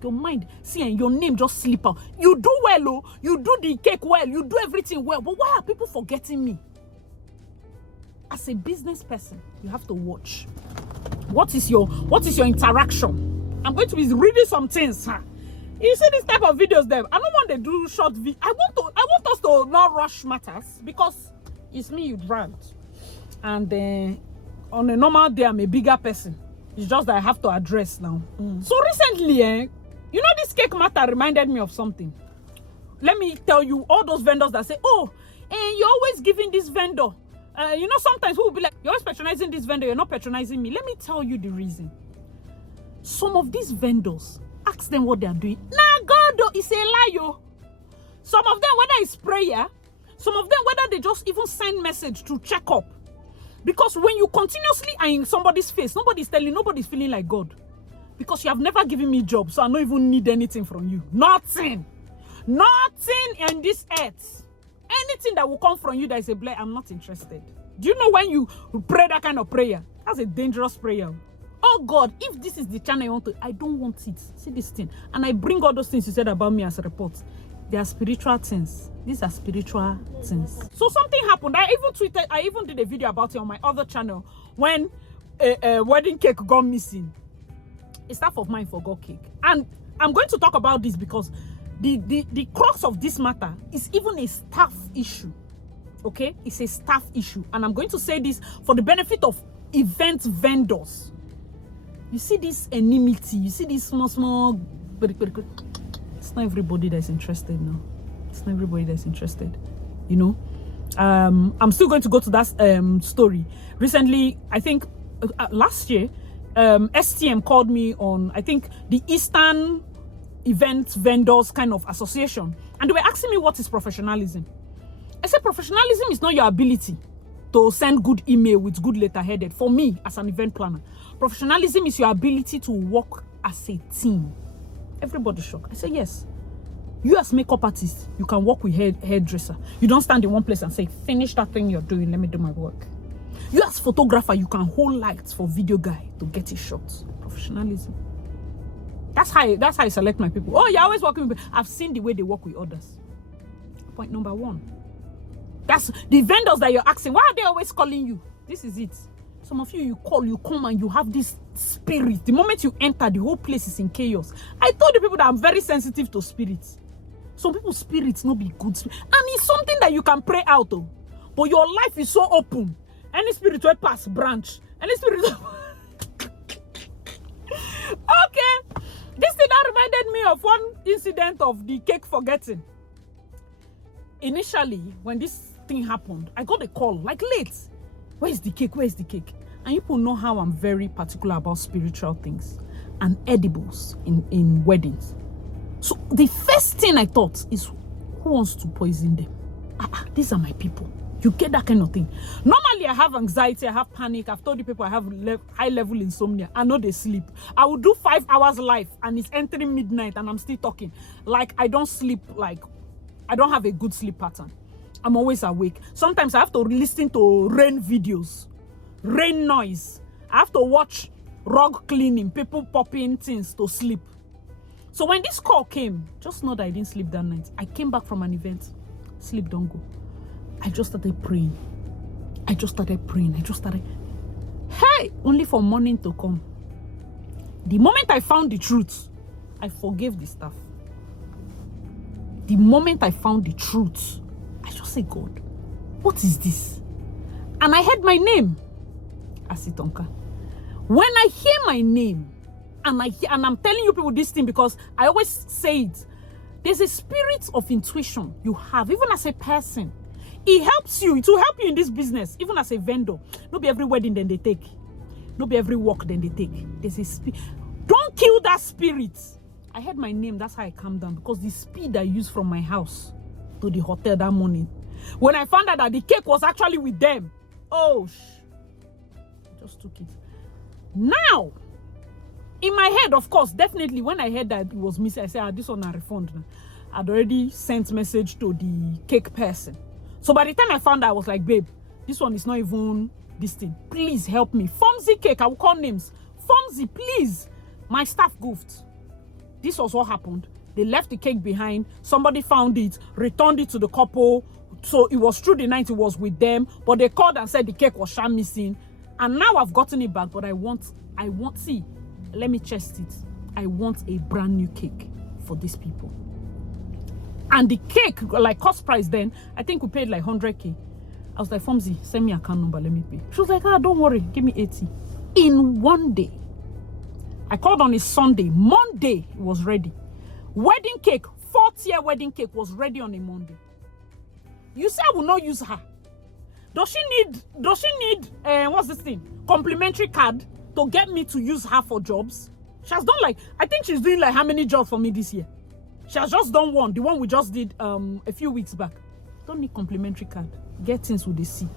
Your mind, see, and your name just slip out. You do well, oh, you do the cake well, you do everything well, but why are people forgetting me? As a business person, you have to watch. What is your interaction? I'm going to be reading some things, huh? You see this type of videos there. I don't want to do short video. I want us to not rush matters because it's me you dragged. And on a normal day, I'm a bigger person. It's just that I have to address now. So recently, you know, this cake matter reminded me of something. Let me tell you, all those vendors that say, oh, you're always giving this vendor. You know, sometimes who will be like, you're always patronizing this vendor, you're not patronizing me. Let me tell you the reason. Some of these vendors, ask them what they are doing. Nah, God, it's a lie, yo. Some of them, whether it's prayer, some of them, whether they just even send message to check up. Because when you continuously are in somebody's face, nobody's feeling like God. Because you have never given me job, so I don't even need anything from you. Nothing. Nothing in this earth. Anything that will come from you that is a blessing, I'm not interested. Do you know when you pray that kind of prayer? That's a dangerous prayer. Oh God, if this is the channel you want to, I don't want it. See this thing. And I bring all those things you said about me as a report. They are spiritual things. These are spiritual things. So something happened. I even did a video about it on my other channel when a wedding cake got missing. A staff of mine forgot cake. And I'm going to talk about this because the crux of this matter is even a staff issue. Okay? It's a staff issue. And I'm going to say this for the benefit of event vendors. You see this enmity, you see this small. It's not everybody that's interested now. It's not everybody that's interested. You know? I'm still going to go to that story. Recently, I think last year, STM called me on, I think, the Eastern Event Vendors kind of association. And they were asking me what is professionalism. I said professionalism is not your ability to send good email with good letter headed. For me, as an event planner, professionalism is your ability to work as a team. Everybody shocked. I said, yes. You as makeup artist, you can work with hairdresser. You don't stand in one place and say, finish that thing you're doing, let me do my work. You as photographer, you can hold lights for video guy to get his shots. Professionalism. That's how I select my people. Oh, you're always working with people. I've seen the way they work with others. Point number one. That's the vendors that you're asking. Why are they always calling you? This is it. Some of you call, you come and you have this spirit. The moment you enter, the whole place is in chaos. I told the people that I'm very sensitive to spirits. Some people's spirits not be good. And it's something that you can pray out of. But your life is so open. Any spirit will pass branch. Any spirit. Okay. This thing that reminded me of one incident of the cake forgetting. Initially, when this thing happened, I got a call, like late. Where's the cake? Where's the cake? And people know how I'm very particular about spiritual things and edibles in weddings. So the first thing I thought is, who wants to poison them? These are my people. You get that kind of thing. Normally, I have anxiety, I have panic. I've told the people I have high level insomnia. I know they sleep. I will do 5 hours live and it's entering midnight and I'm still talking. Like, I don't sleep, like, I don't have a good sleep pattern. I'm always awake. Sometimes I have to listen to rain videos, rain noise. I have to watch rug cleaning, people popping things to sleep. So when this call came, just know that I didn't sleep that night. I came back from an event. Sleep don't go. I just started praying. Hey, only for morning to come. The moment I found the truth, I forgave the staff. The moment I found the truth, I just said, God, what is this? And I heard my name, Asitonka. When I hear my name, and I'm telling you people this thing because I always say it, there's a spirit of intuition you have, even as a person. It helps you. It will help you in this business, even as a vendor. Not be every wedding then they take. Not be every work then they take. There's a spirit. Don't kill that spirit. I heard my name. That's how I calmed down, because the speed I used from my house to the hotel that morning, when I found out that the cake was actually with them, I just took it. Now, in my head, of course, definitely, when I heard that it was missing, I said, this one a refund. I'd already sent message to the cake person. So by the time I found out, I was like, babe, this one is not even this thing. Please help me. Fumsy Cake, I will call names. Fumsy, please. My staff goofed. This was what happened. They left the cake behind. Somebody found it, returned it to the couple. So it was through the night, it was with them. But they called and said the cake was missing. And now I've gotten it back, but I want, see, let me chest it. I want a brand new cake for these people. And the cake, like cost price then, I think we paid like 100K. I was like, Fumsy, send me an account number, let me pay. She was like, don't worry, give me 80. In one day. I called on a Sunday. Monday, it was ready. Wedding cake, 4th-year wedding cake was ready on a Monday. You say I will not use her. Does she need, what's this thing? Complimentary card to get me to use her for jobs? She has done I think she's doing how many jobs for me this year? She has just done one, the one we just did a few weeks back. Don't need complimentary card. Get things with the C.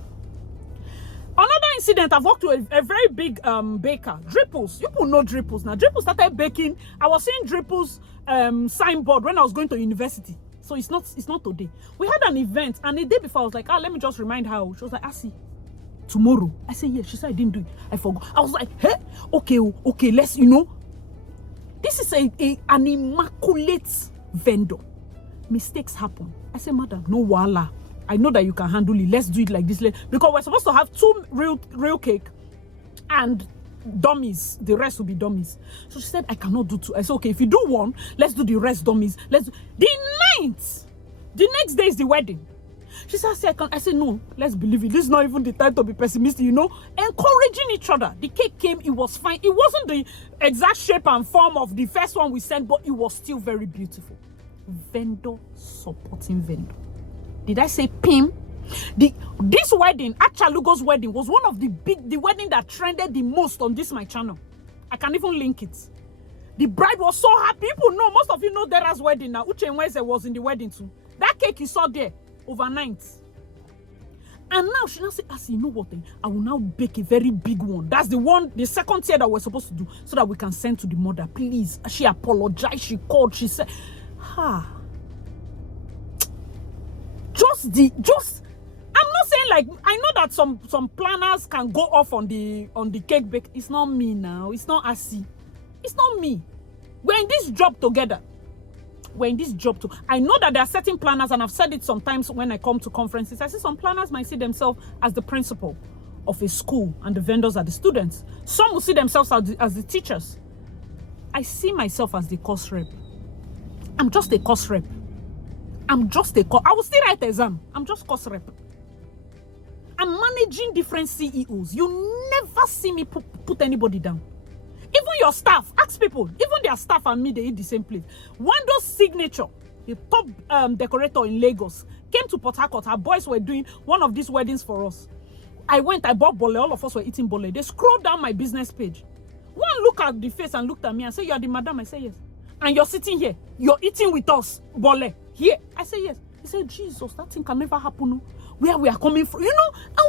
Another incident, I've worked with a very big baker, Dripples. You people know Dripples now. Dripples started baking. I was seeing Dripples signboard when I was going to university. So it's not today. We had an event, and the day before I was like, let me just remind her. She was like, Asi, tomorrow. I said, yes. She said I didn't do it. I forgot. I was like, hey, okay, let's, this is an immaculate vendor. Mistakes happen. I said, madam, no wala. I know that you can handle it. Let's do it like this. Because we're supposed to have 2 real cake and dummies. The rest will be dummies. So she said, I cannot do 2. I said, okay, if you do 1, let's do the rest dummies. The 9th. The next day is the wedding. She said, I said, no, let's believe it. This is not even the time to be pessimistic, encouraging each other. The cake came, it was fine. It wasn't the exact shape and form of the first one we sent, but it was still very beautiful. Vendor supporting vendor. Did I say PIM? This wedding, Achalugo's wedding, was one of the wedding that trended the most on my channel. I can even link it. The bride was so happy. People know, most of you know Dera's wedding now. Uche Nweze was in the wedding too. That cake you saw there, overnight. And now she now say, you know what? I will now bake a very big one. That's the 2nd tier that we're supposed to do, so that we can send to the mother. Please. She apologized. She called. She said, I'm not saying I know that some planners can go off on the cake bake. It's not me now. It's not Asi. It's not me. We're in this job together. I know that there are certain planners, and I've said it sometimes when I come to conferences. I see some planners might see themselves as the principal of a school, and the vendors are the students. Some will see themselves as the teachers. I see myself as the course rep. I'm just a course rep. I will still write the exam. I'm just course rep. I'm managing different CEOs. You never see me put anybody down. Even your staff, ask people, even their staff and me, they eat the same place. Wando's signature, the top decorator in Lagos, came to Port Harcourt. Our boys were doing one of these weddings for us. I bought bole. All of us were eating bole. They scrolled down my business page. One looked at the face and looked at me and said, you are the madam? I said, yes. And you're sitting here. You're eating with us, bole. Here. I said, yes. He said, Jesus, that thing can never happen. No? Where we are coming from, and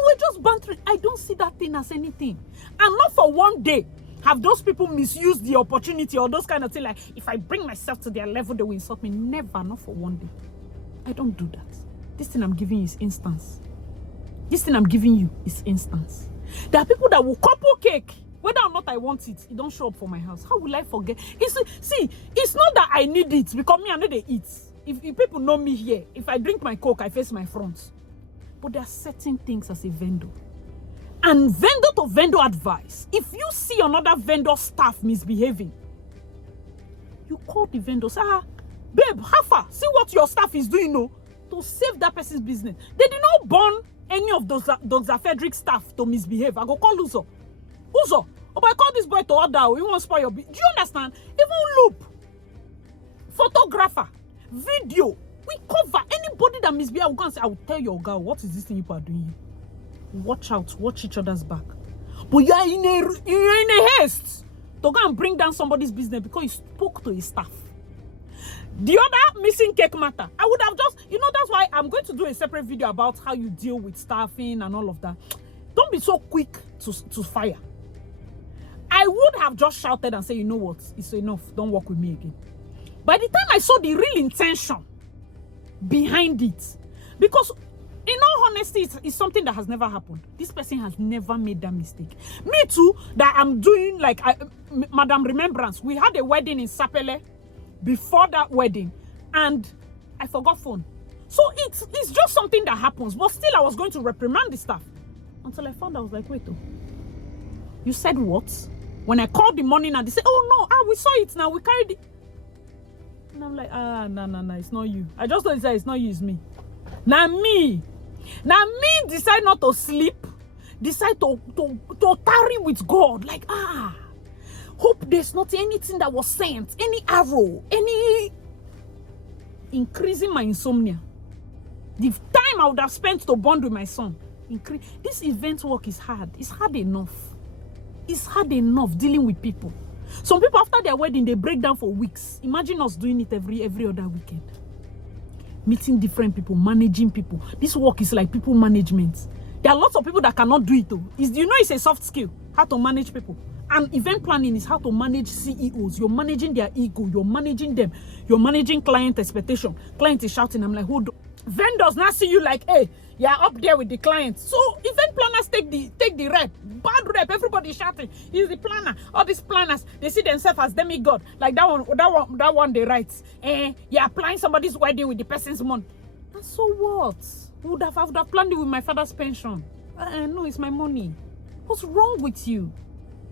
we're just bantering. I don't see that thing as anything. And not for one day have those people misused the opportunity or those kind of thing, like, if I bring myself to their level, they will insult me. Never, not for one day. I don't do that. This thing I'm giving you is instance. There are people that will couple cake, whether or not I want it don't show up for my house. How will I forget? It's not that I need it, because me, I know they eat. If people know me here, if I drink my Coke, I face my front. But there are certain things as a vendor. And vendor to vendor advice. If you see another vendor staff misbehaving, you call the vendor, say, babe, how far? See what your staff is doing, to save that person's business. They did not burn any of those Frederick staff to misbehave. I go call Uzo. Uzo, I call this boy to order. You won't spoil your business. Do you understand? Even loop, photographer, video. We cover anybody that misbehave. I will go and say, I will tell your girl, what is this thing you are doing here? Watch out, watch each other's back. But you're in a haste to go and bring down somebody's business because you spoke to a staff. The other missing cake matter, I would have just, that's why I'm going to do a separate video about how you deal with staffing and all of that. Don't be so quick to fire. I would have just shouted and said, you know what, it's enough, don't work with me again. By the time I saw the real intention behind it, because in all honesty, it's something that has never happened. This person has never made that mistake. Me too, that I'm doing like Madam Remembrance. We had a wedding in Sapele before that wedding, and I forgot phone. So it's just something that happens. But still, I was going to reprimand the staff until I found out. I was like, wait, you said what? When I called the morning and they said, oh no, we saw it now, we carried it. And I'm like, no, it's not you. I just don't say it's not you, it's me. Now me decide not to sleep, decide to tarry with God. Like, hope there's not anything that was sent, any arrow, any increasing my insomnia. The time I would have spent to bond with my son. This event work is hard. It's hard enough. It's hard enough dealing with people. Some people after their wedding, they break down for weeks. Imagine us doing it every other weekend. Meeting different people, managing people. This work is like people management. There are lots of people that cannot do it though. It's a soft skill, how to manage people. And event planning is how to manage CEOs. You're managing their ego. You're managing them. You're managing client expectation. Client is shouting. I'm like, hold on. Vendors now see you like, hey, you're up there with the client. So event planners take the rep. Bad rep. Everybody shouting. He's the planner. All these planners, they see themselves as demigod. Like that one they write. You're applying somebody's wedding with the person's money. And so what? I would have planned it with my father's pension. No, it's my money. What's wrong with you?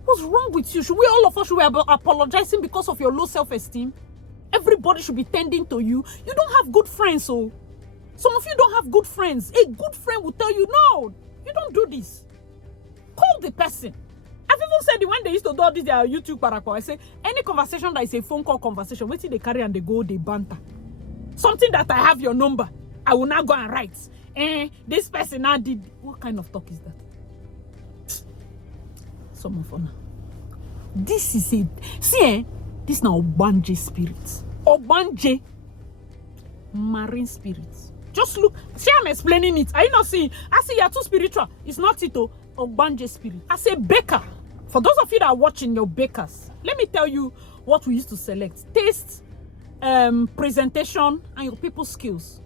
What's wrong with you? Should we all of us should be apologizing because of your low self-esteem? Everybody should be tending to you. You don't have good friends, so some of you don't have good friends. A good friend will tell you, no, you don't do this. Call the person. I've even said it when they used to do all this their YouTube parako. I say any conversation that is a phone call conversation, wait till they carry and they go, they banter. Something that I have your number, I will now go and write. This person now did. What kind of talk is that? Some of honor. This is it. See, this is now Ogbanje spirit. Ogbanje marine spirit. Just look. See, I'm explaining it. Are you not seeing? I say you're too spiritual. It's not it, oh. Ogbanje spirit. I say baker. For those of you that are watching, your bakers, let me tell you what we used to select: taste, presentation, and your people skills.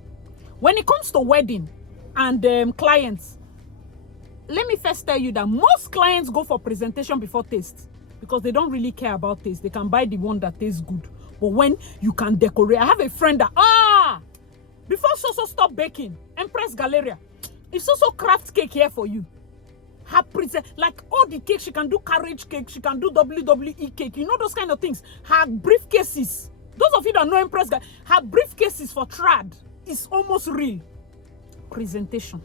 When it comes to wedding and clients, let me first tell you that most clients go for presentation before taste because they don't really care about taste. They can buy the one that tastes good. But when you can decorate, I have a friend that, before Soso stop baking, Empress Galleria, if Soso craft cake here for you, her present, like all the cake, she can do carriage cake, she can do WWE cake, you know those kind of things. Her briefcases, those of you that know Empress Galleria, her briefcases for trad is almost real. Presentation.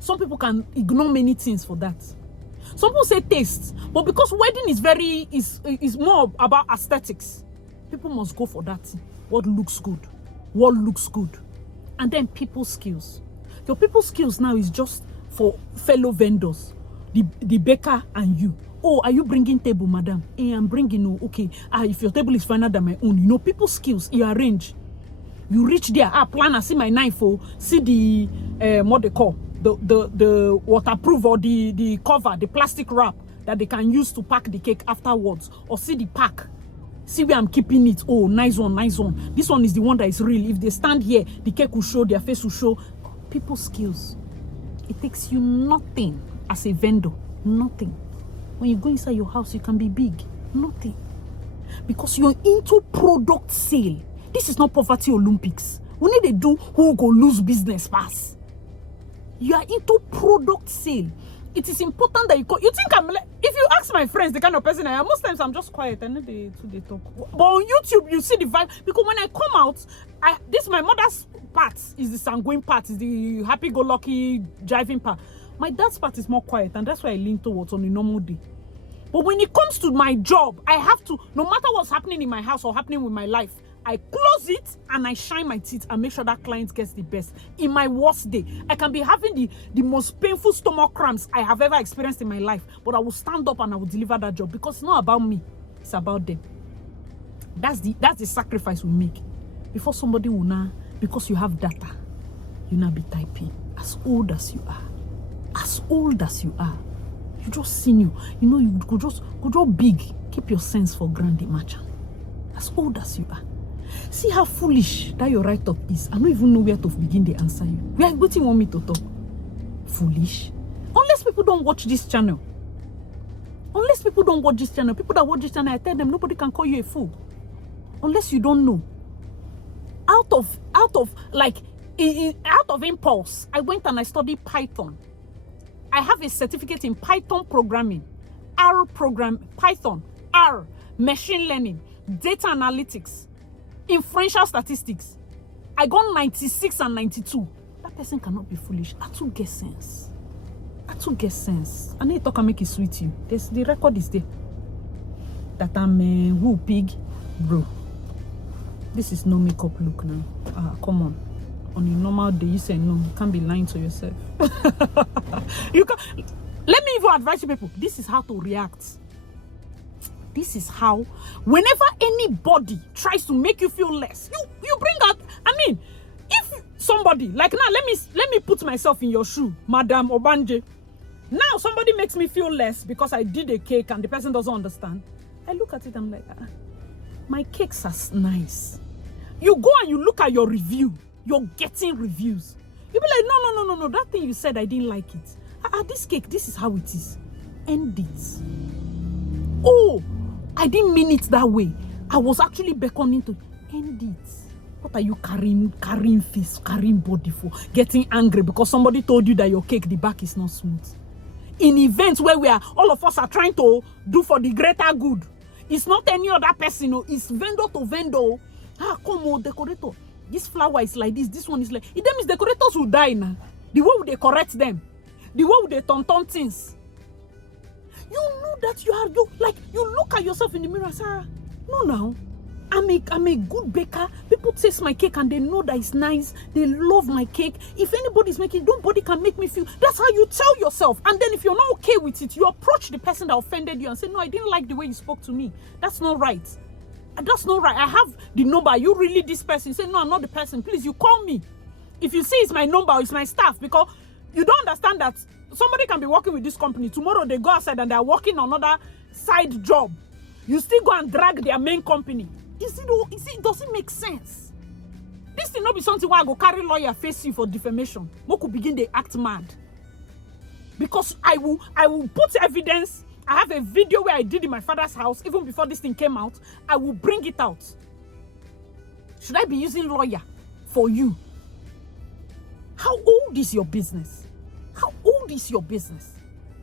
Some people can ignore many things for that. Some people say taste, but because wedding is more about aesthetics, people must go for that thing. What looks good, and then people skills. Your people skills now is just for fellow vendors, the baker and you. Oh, are you bringing table, madam? I'm bringing. Oh, okay. If your table is finer than my own, people skills. You arrange. You reach there. Planner, see my knife. Oh, see the what they call. The waterproof or the cover, the plastic wrap that they can use to pack the cake afterwards, or see the pack, see where I'm keeping it. Oh, nice one. This one is the one that is real. If they stand here, the cake will show, their face will show. People skills. It takes you nothing as a vendor. Nothing. When you go inside your house, you can be big. Nothing. Because you're into product sale. This is not poverty Olympics. We need to do who go lose business pass. You are into product sale. It is important that you think I'm like, if you ask my friends the kind of person I am, most times I'm just quiet and they talk. But on YouTube, you see the vibe. Because when I come out, my mother's part is the sanguine part, is the happy-go-lucky driving part. My dad's part is more quiet, and that's why I lean towards on a normal day. But when it comes to my job, I have to, no matter what's happening in my house or happening with my life, I close it and I shine my teeth and make sure that client gets the best. In my worst day, I can be having the most painful stomach cramps I have ever experienced in my life, but I will stand up and I will deliver that job because it's not about me, it's about them. That's the sacrifice we make. Before somebody will now, because you have data, you now be typing. As old as you are. As old as you are. You just senior. You know, you go just big. Keep your sense for grandy merchant. As old as you are. See how foolish that your write-up is. I don't even know where to begin to answer you. What do you want me to talk? Foolish. Unless people don't watch this channel. Unless people don't watch this channel. People that watch this channel, I tell them nobody can call you a fool. Unless you don't know. Out of impulse, I went and I studied Python. I have a certificate in Python programming, Python, R, machine learning, data analytics, inferential statistics. I got 96 and 92. That person cannot be foolish. I too get sense. I need to talk and make it sweet you. The record is there. That I'm a pig, bro. This is no makeup look now. Come on. On a normal day, you say no. You can't be lying to yourself. You can. Let me even advise you people. This is how to react. This is how. Whenever anybody tries to make you feel less, you bring out. I mean, if somebody like now, let me put myself in your shoe, Madam Ogbanje. Now somebody makes me feel less because I did a cake and the person doesn't understand. I look at it. I'm like, my cakes are nice. You go and you look at your review. You're getting reviews. You'll be like, no. That thing you said, I didn't like it. This cake, this is how it is. End it. Oh, I didn't mean it that way. I was actually beckoning to end it. What are you carrying face, carrying body for? Getting angry because somebody told you that your cake, the back is not smooth. In events where all of us are trying to do for the greater good. It's not any other person, no. It's vendor to vendor. Come on, decorator. This flower is like this. This one is like. If them is decorators will die now. The way would they correct them? The way would they turn things? You know that you look at yourself in the mirror and say, no, now. I'm a good baker. People taste my cake and they know that it's nice. They love my cake. If anybody's making it, nobody can make me feel. That's how you tell yourself. And then if you're not okay with it, you approach the person that offended you and say, no, I didn't like the way you spoke to me. That's not right. That's not right. I have the number. Are you really this person? You say, no, I'm not the person. Please, you call me. If you see it's my number or it's my staff, because you don't understand that somebody can be working with this company. Tomorrow they go outside and they're working on another side job. You still go and drag their main company. Does it make sense? This thing not be something where I go carry lawyer face you for defamation. Moku begin they act mad. Because I will put evidence. I have a video where I did in my father's house, even before this thing came out. I will bring it out. Should I be using lawyer for you? How old is your business? How old is your business?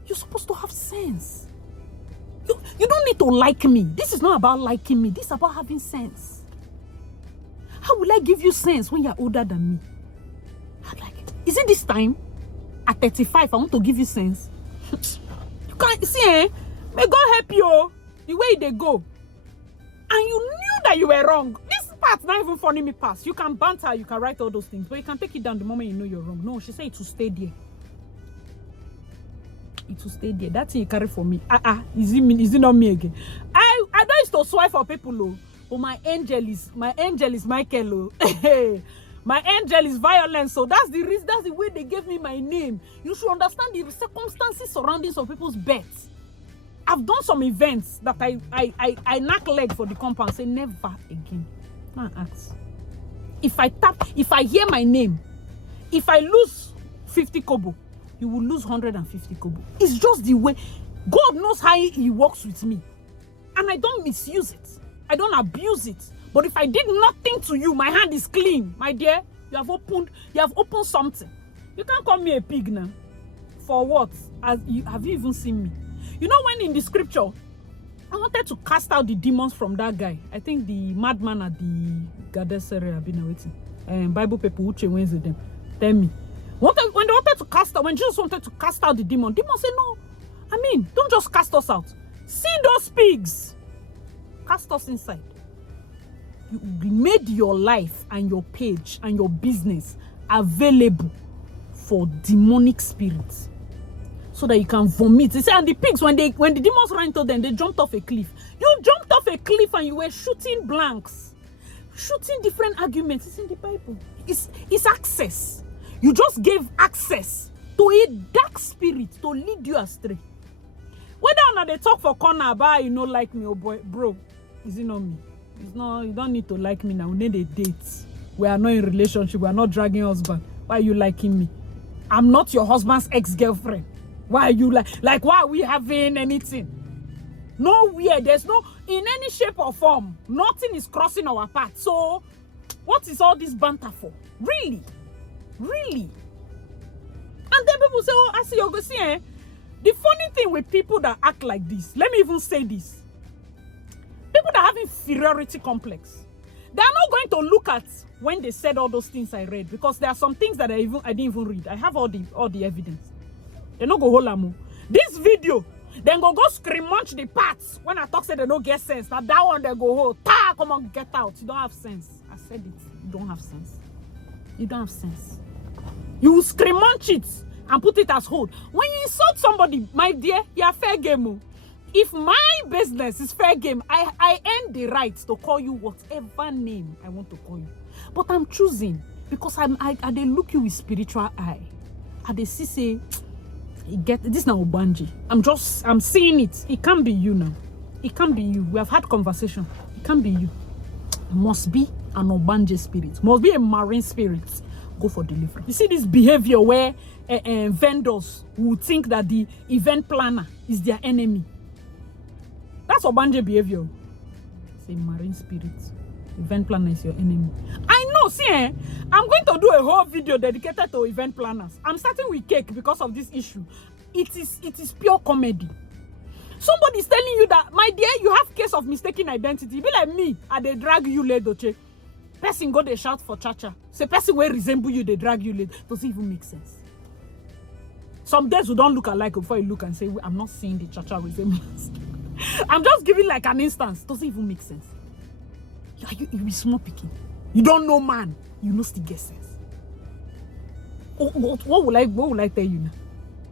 You're supposed to have sense. You don't need to like me. This is not about liking me. This is about having sense. How will I give you sense when you're older than me? I'm like, is it this time? At 35, I want to give you sense. You can't see, may God help you. The way they go. And you knew that you were wrong. This part's not even funny me past. You can banter, you can write all those things, but you can take it down the moment you know you're wrong. No, she said it will stay there. It will stay there. That thing you carry for me. Is it not me again? I don't used to swear for people, oh. But my angel is Michael, oh. My angel is Violence, so that's the reason, that's the way they gave me my name. You should understand the circumstances surrounding some people's births. I've done some events that I knock leg for the compound, say never again. Now ask. If I hear my name, if I lose 50 kobo, you will lose 150 kobo. It's just the way. God knows how he works with me. And I don't misuse it. I don't abuse it. But if I did nothing to you, my hand is clean. My dear, you have opened something. You can't call me a pig now. For what? Have you even seen me? You know when in the scripture, I wanted to cast out the demons from that guy. I think the madman at the Gadesere have been waiting. Bible people who change them. Tell me. When Jesus wanted to cast out the demon said, no. Don't just cast us out. See those pigs. Cast us inside. You made your life and your page and your business available for demonic spirits. So that you can vomit. They say, and the pigs, when the demons ran into them, they jumped off a cliff. You jumped off a cliff and you were shooting blanks, shooting different arguments. It's in the Bible. It's access. You just gave access to a dark spirit to lead you astray. Whether or not they talk for corner about you know like me, oh boy, bro, is it not me? It's not. You don't need to like me now. We need a date. We are not in relationship. We are not dragging husband. Why are you liking me? I'm not your husband's ex-girlfriend. Why are you like? Why are we having anything? Nowhere. There's no in any shape or form. Nothing is crossing our path. So, what is all this banter for? Really? And then people say, "Oh, I see you go see." The funny thing with people that act like this, let me even say this. People that have inferiority complex, they are not going to look at when they said all those things I read, because there are some things that I didn't even read. I have all the evidence. They no go hold am. This video, then go scream munch the parts when I talk say they don't get sense. Now that one they go hold. Come on, get out. You don't have sense. I said it. You don't have sense. You don't have sense. You scream munch it and put it as hold. When you insult somebody, my dear, you are fair game. If my business is fair game, I earn the right to call you whatever name I want to call you. But I'm choosing because I they look you with spiritual eye. I they see say, get this now Ogbanje. I'm seeing it. It can't be you now. It can't be you. We have had conversation. It can't be you. Must be an Ogbanje spirit. Must be a marine spirit. Go for delivery. You see this behavior where vendors would think that the event planner is their enemy. That's Ogbanje behavior. Say marine spirit. Event planner is your enemy. I know, see, I'm going to do a whole video dedicated to event planners. I'm starting with cake because of this issue. It is pure comedy. Somebody's telling you that, my dear, you have case of mistaken identity. Be like me, and they drag you late, okay? Person go, they shout for cha-cha. Say person will resemble you, they drag you late. Does it even make sense? Some days we don't look alike before you look and say, I'm not seeing the cha-cha resemblance. I'm just giving like an instance. Does it even make sense? You be small picking. You don't know man. You know still get sense. What will I tell you now?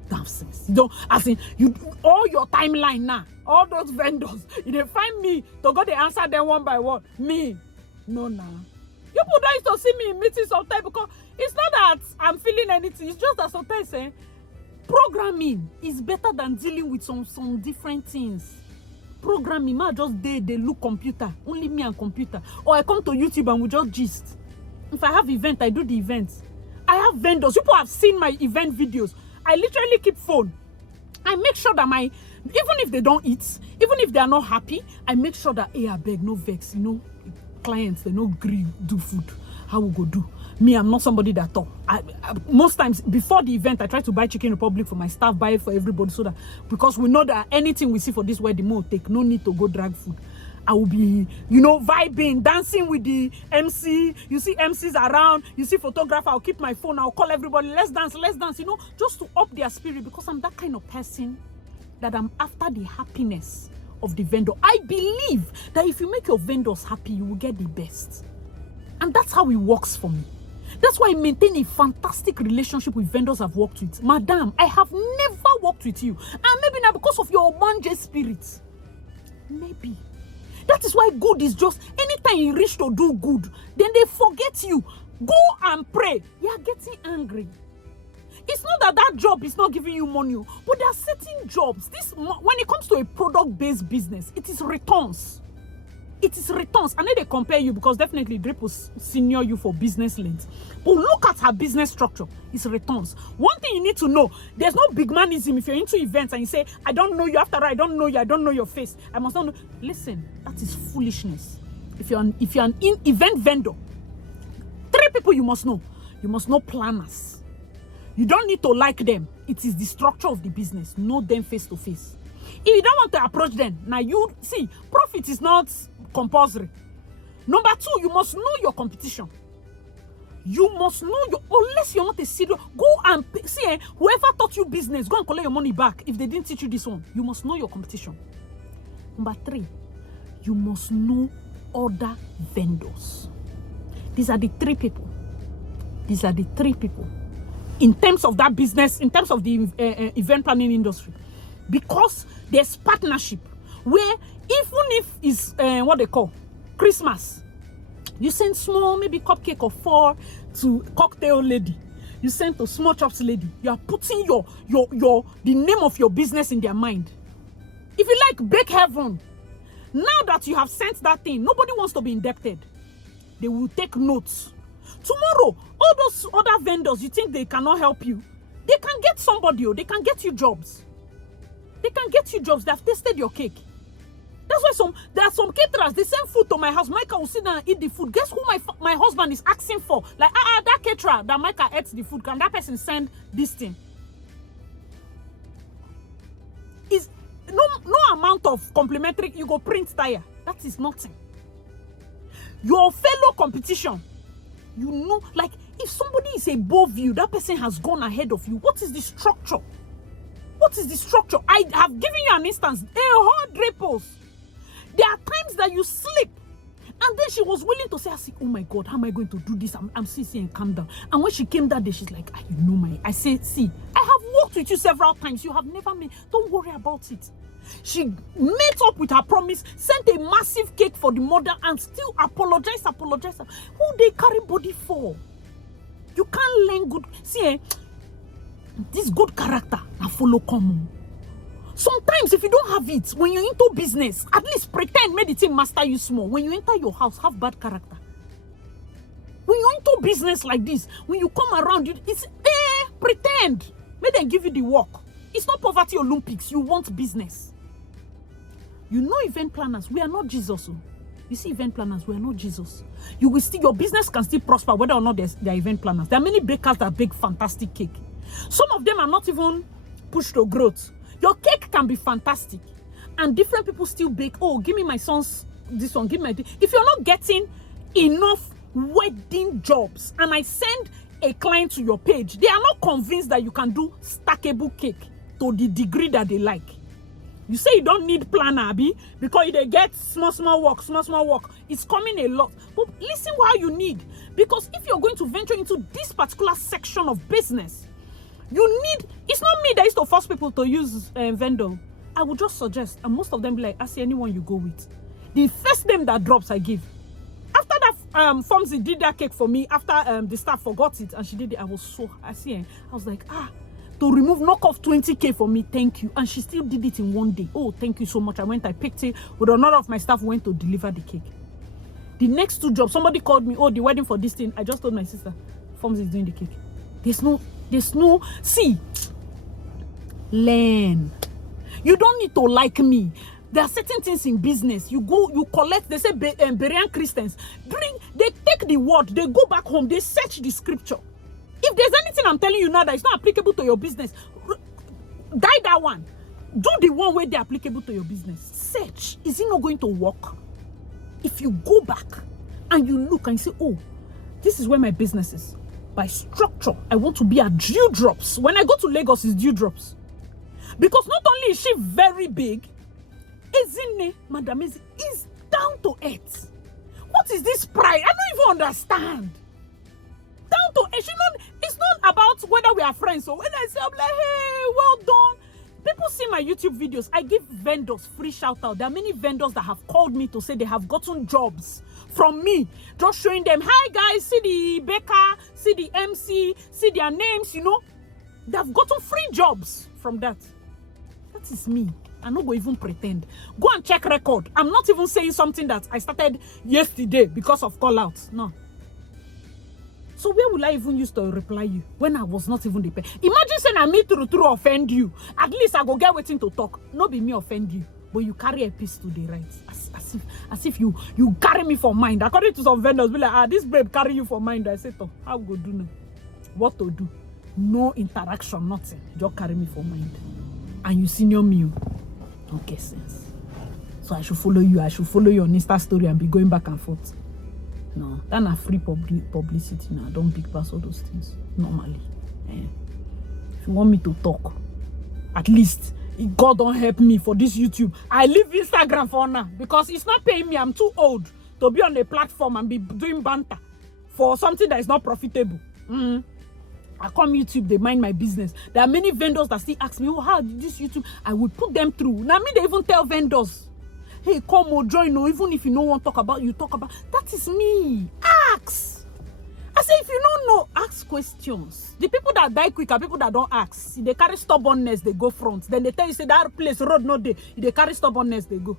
Don't have sense. You don't, as in, you all your timeline now, all those vendors, you they find me to go they answer them one by one. Me. No, nah. You people don't used to see me in meetings sometimes because it's not that I'm feeling anything. It's just that sometimes programming is better than dealing with some different things. Programming, man, just they look computer. Only me and computer. Or I come to YouTube and we just gist. If I have event, I do the events. I have vendors. People have seen my event videos. I literally keep phone. I make sure that even if they don't eat, even if they are not happy, I make sure that, hey, I beg, no vex, clients, they no agree, do food. How we go do? Me, I'm not somebody that talk. Most times, before the event, I try to buy Chicken Republic for my staff, buy it for everybody, so that, because we know that anything we see for this wedding will take, no need to go drag food. I will be, vibing, dancing with the MC. You see MCs around, you see photographer, I'll keep my phone, I'll call everybody, let's dance, just to up their spirit, because I'm that kind of person that I'm after the happiness of the vendor. I believe that if you make your vendors happy, you will get the best. And that's how it works for me. That's why I maintain a fantastic relationship with vendors I've worked with. Madam, I have never worked with you. And maybe now because of your Ogbanje spirit. Maybe. That is why good is just, anytime you reach to do good, then they forget you. Go and pray. You are getting angry. It's not that job is not giving you money, but there are certain jobs. When it comes to a product-based business, it is returns. It is returns. I know they compare you because definitely Drip will senior you for business length. But look at her business structure. It's returns. One thing you need to know, there's no big manism. If you're into events and you say, I don't know you, after I don't know you, I don't know your face, I must not know. Listen, that is foolishness. If you're an event vendor, 3 people you must know. You must know planners. You don't need to like them. It is the structure of the business. Know them face to face. If you don't want to approach them, now you see, profit is not compulsory. Number 2, you must know your competition. You must know unless you want a serious, go and see, whoever taught you business, go and collect your money back if they didn't teach you this one. You must know your competition. Number 3, you must know other vendors. These are the 3 people. These are the 3 people. In terms of that business, in terms of the event planning industry. Because there's partnership. where even if it's what they call Christmas, you send small, maybe cupcake of 4 to cocktail lady. You send to small chops lady. You are putting the name of your business in their mind. If you like Bake Heaven, now that you have sent that thing, nobody wants to be indebted. They will take notes. Tomorrow, all those other vendors, you think they cannot help you, they can get somebody, or they can get you jobs. They can get you jobs. They have tasted your cake. That's why there are some caterers, they send food to my house. Micah will sit down and eat the food. Guess who my husband is asking for? Like, that caterer that Micah ate the food, can that person send this thing? Is no amount of complimentary, you go print tire. That is nothing. Your fellow competition, you know, like if somebody is above you, that person has gone ahead of you. What is the structure? What is the structure? I have given you an instance. 100 posts. There are times that you sleep. And then she was willing to say, oh my God, how am I going to do this? I'm saying, calm down. And when she came that day, she's like, I say, see, I have worked with you several times. You have never made, don't worry about it. She met up with her promise, sent a massive cake for the mother, and still apologize. Who they carry body for? You can't learn good. See, this good character and follow common. Sometimes if you don't have it, when you're into business, at least pretend make the thing master you small. When you enter your house, have bad character. When you're into business like this, when you come around, it's pretend. Make them give you the work. It's not poverty Olympics. You want business. You know, event planners, we are not Jesus. You see, event planners, we are not Jesus. You will still, your business can still prosper whether or not they're event planners. There are many bakers that bake fantastic cake. Some of them are not even pushed to growth. Your cake can be fantastic, and different people still bake. Oh, give me my son's this one, give me my. If you're not getting enough wedding jobs, and I send a client to your page, they are not convinced that you can do stackable cake to the degree that they like. You say you don't need planner, Abi, because they get small work. It's coming a lot. But listen what you need, because if you're going to venture into this particular section of business, you need, it's not me that used to force people to use vendor. I would just suggest, and most of them be like, I see anyone you go with. The first name that drops, I give. After that, Fomzi did that cake for me, after the staff forgot it, and she did it, I was like, to remove, knock off 20K for me, thank you. And she still did it in one day. Oh, thank you so much. I picked it, with another of my staff went to deliver the cake. The next 2 jobs, somebody called me, oh, the wedding for this thing. I just told my sister, Fomzi is doing the cake. There's no, see, learn. You don't need to like me. There are certain things in business. You go, you collect, they say, Berean Christians, they take the word, they go back home, they search the scripture. If there's anything I'm telling you now that is not applicable to your business, die that one. Do the one where they're applicable to your business. Search. Is it not going to work? If you go back and you look and say, oh, this is where my business is. By structure, I want to be at dew drops. When I go to Lagos, it's dew drops. Because not only is she very big, Ezine, Madam Ezi, is down to earth. What is this pride? I don't even understand. Down to earth. It's not about whether we are friends. So when I say, I'm like, hey, well done. People see my YouTube videos. I give vendors free shout out. There are many vendors that have called me to say they have gotten jobs from me. Just showing them, hi guys, see the baker, see the MC, see their names, you know. They have gotten free jobs from that. That is me. I'm not going to even pretend. Go and check record. I'm not even saying something that I started yesterday because of call outs. No. So where will I even use to reply you when I was not even the person? Imagine saying I me through offend you. At least I go get waiting to talk. Not be me offend you, but you carry a piece to the right. As if you carry me for mind. According to some vendors, be like, this babe carry you for mind. I say, oh, how go do now? What to do? No interaction, nothing. Just carry me for mind. And you senior me. Don't get sense. So I should follow you. I should follow your Insta story and be going back and forth. No, that's not free publicity now. Don't big pass all those things normally. If you want me to talk, at least God don't help me for this YouTube. I leave Instagram for now because it's not paying me. I'm too old to be on a platform and be doing banter for something that is not profitable. I come YouTube, they mind my business. There are many vendors that still ask me, oh, how did this YouTube? I will put them through. Now, me, they even tell vendors hey, come or join, or even if you no one talk about, you talk about. That is me. Ask. I say, if you don't know, ask questions. The people that die quick are people that don't ask. If they carry stubbornness, they go front. Then they tell you, say, that place, road, no day. If they carry stubbornness, they go.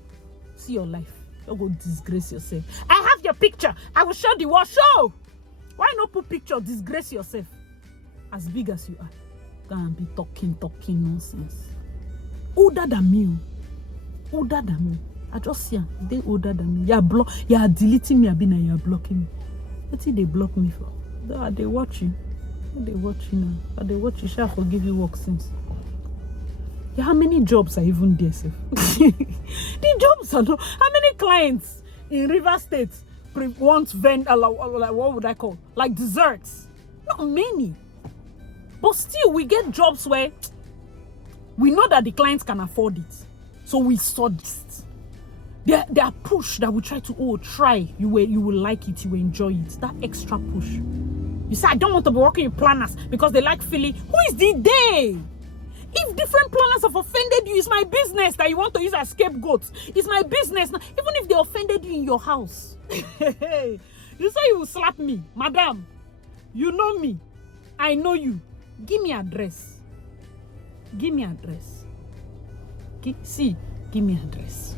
See your life. Don't go disgrace yourself. I have your picture. I will show the world. Show. Why not put picture? Disgrace yourself. As big as you are. Go and be talking nonsense. Older than me. Older than me. I just see they older than me. You are deleting me, and you are blocking me. What did they block me for? Are they watching? Are they watching now? Are they watching? Shall I forgive you work since? Yeah, how many jobs are even there, sir? The jobs are not. How many clients in River State want like what would I call? Like desserts? Not many. But still, we get jobs where we know that the clients can afford it. So we suggest. There are push that we try to try. You will like it, you will enjoy it. That extra push. You say, I don't want to be working with planners because they like feeling. Who is the they? If different planners have offended you, it's my business that you want to use as scapegoats. It's my business. Even if they offended you in your house. You say you will slap me. Madam, you know me. I know you. Give me address. Give me address. Give me address.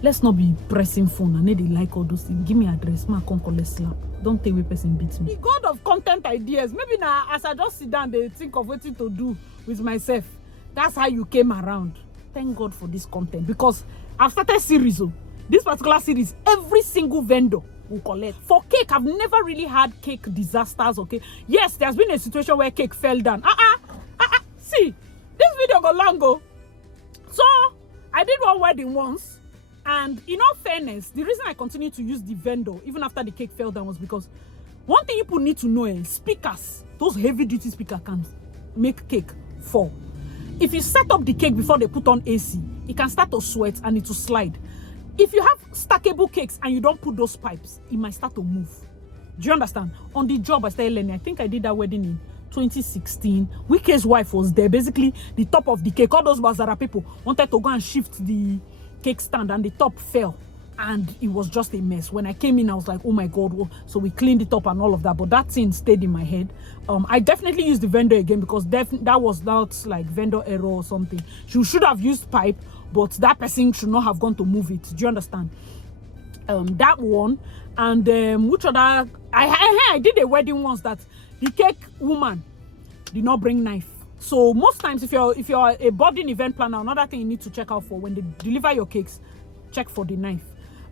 Let's not be pressing phone and they like all those things. Give me address. Ma come collect slap. Don't take away person beat me. The God of content ideas. Maybe now as I just sit down, they think of what to do with myself. That's how you came around. Thank God for this content because I've started series. This particular series, every single vendor will collect. For cake, I've never really had cake disasters. Okay. Yes, there's been a situation where cake fell down. See, this video go long go. So I did one wedding once. And in all fairness, the reason I continue to use the vendor even after the cake fell down was because one thing people need to know is speakers. Those heavy duty speakers can make cake fall. If you set up the cake before they put on AC, it can start to sweat and it will slide. If you have stackable cakes and you don't put those pipes, it might start to move. Do you understand? On the job, I started learning. I think I did that wedding in 2016. Wike's wife was there. Basically, the top of the cake, all those Bazara people wanted to go and shift the cake stand and the top fell and it was just a mess. When I came in, I was like, oh my God. Well, so we cleaned it up and all of that, but that thing stayed in my head. I definitely used the vendor again because that was not like vendor error or something. She should have used pipe, but that person should not have gone to move it. Do you understand? That one. And which other? I did a wedding once that the cake woman did not bring knife. So most times, if you're a budding event planner, another thing you need to check out for when they deliver your cakes, check for the knife.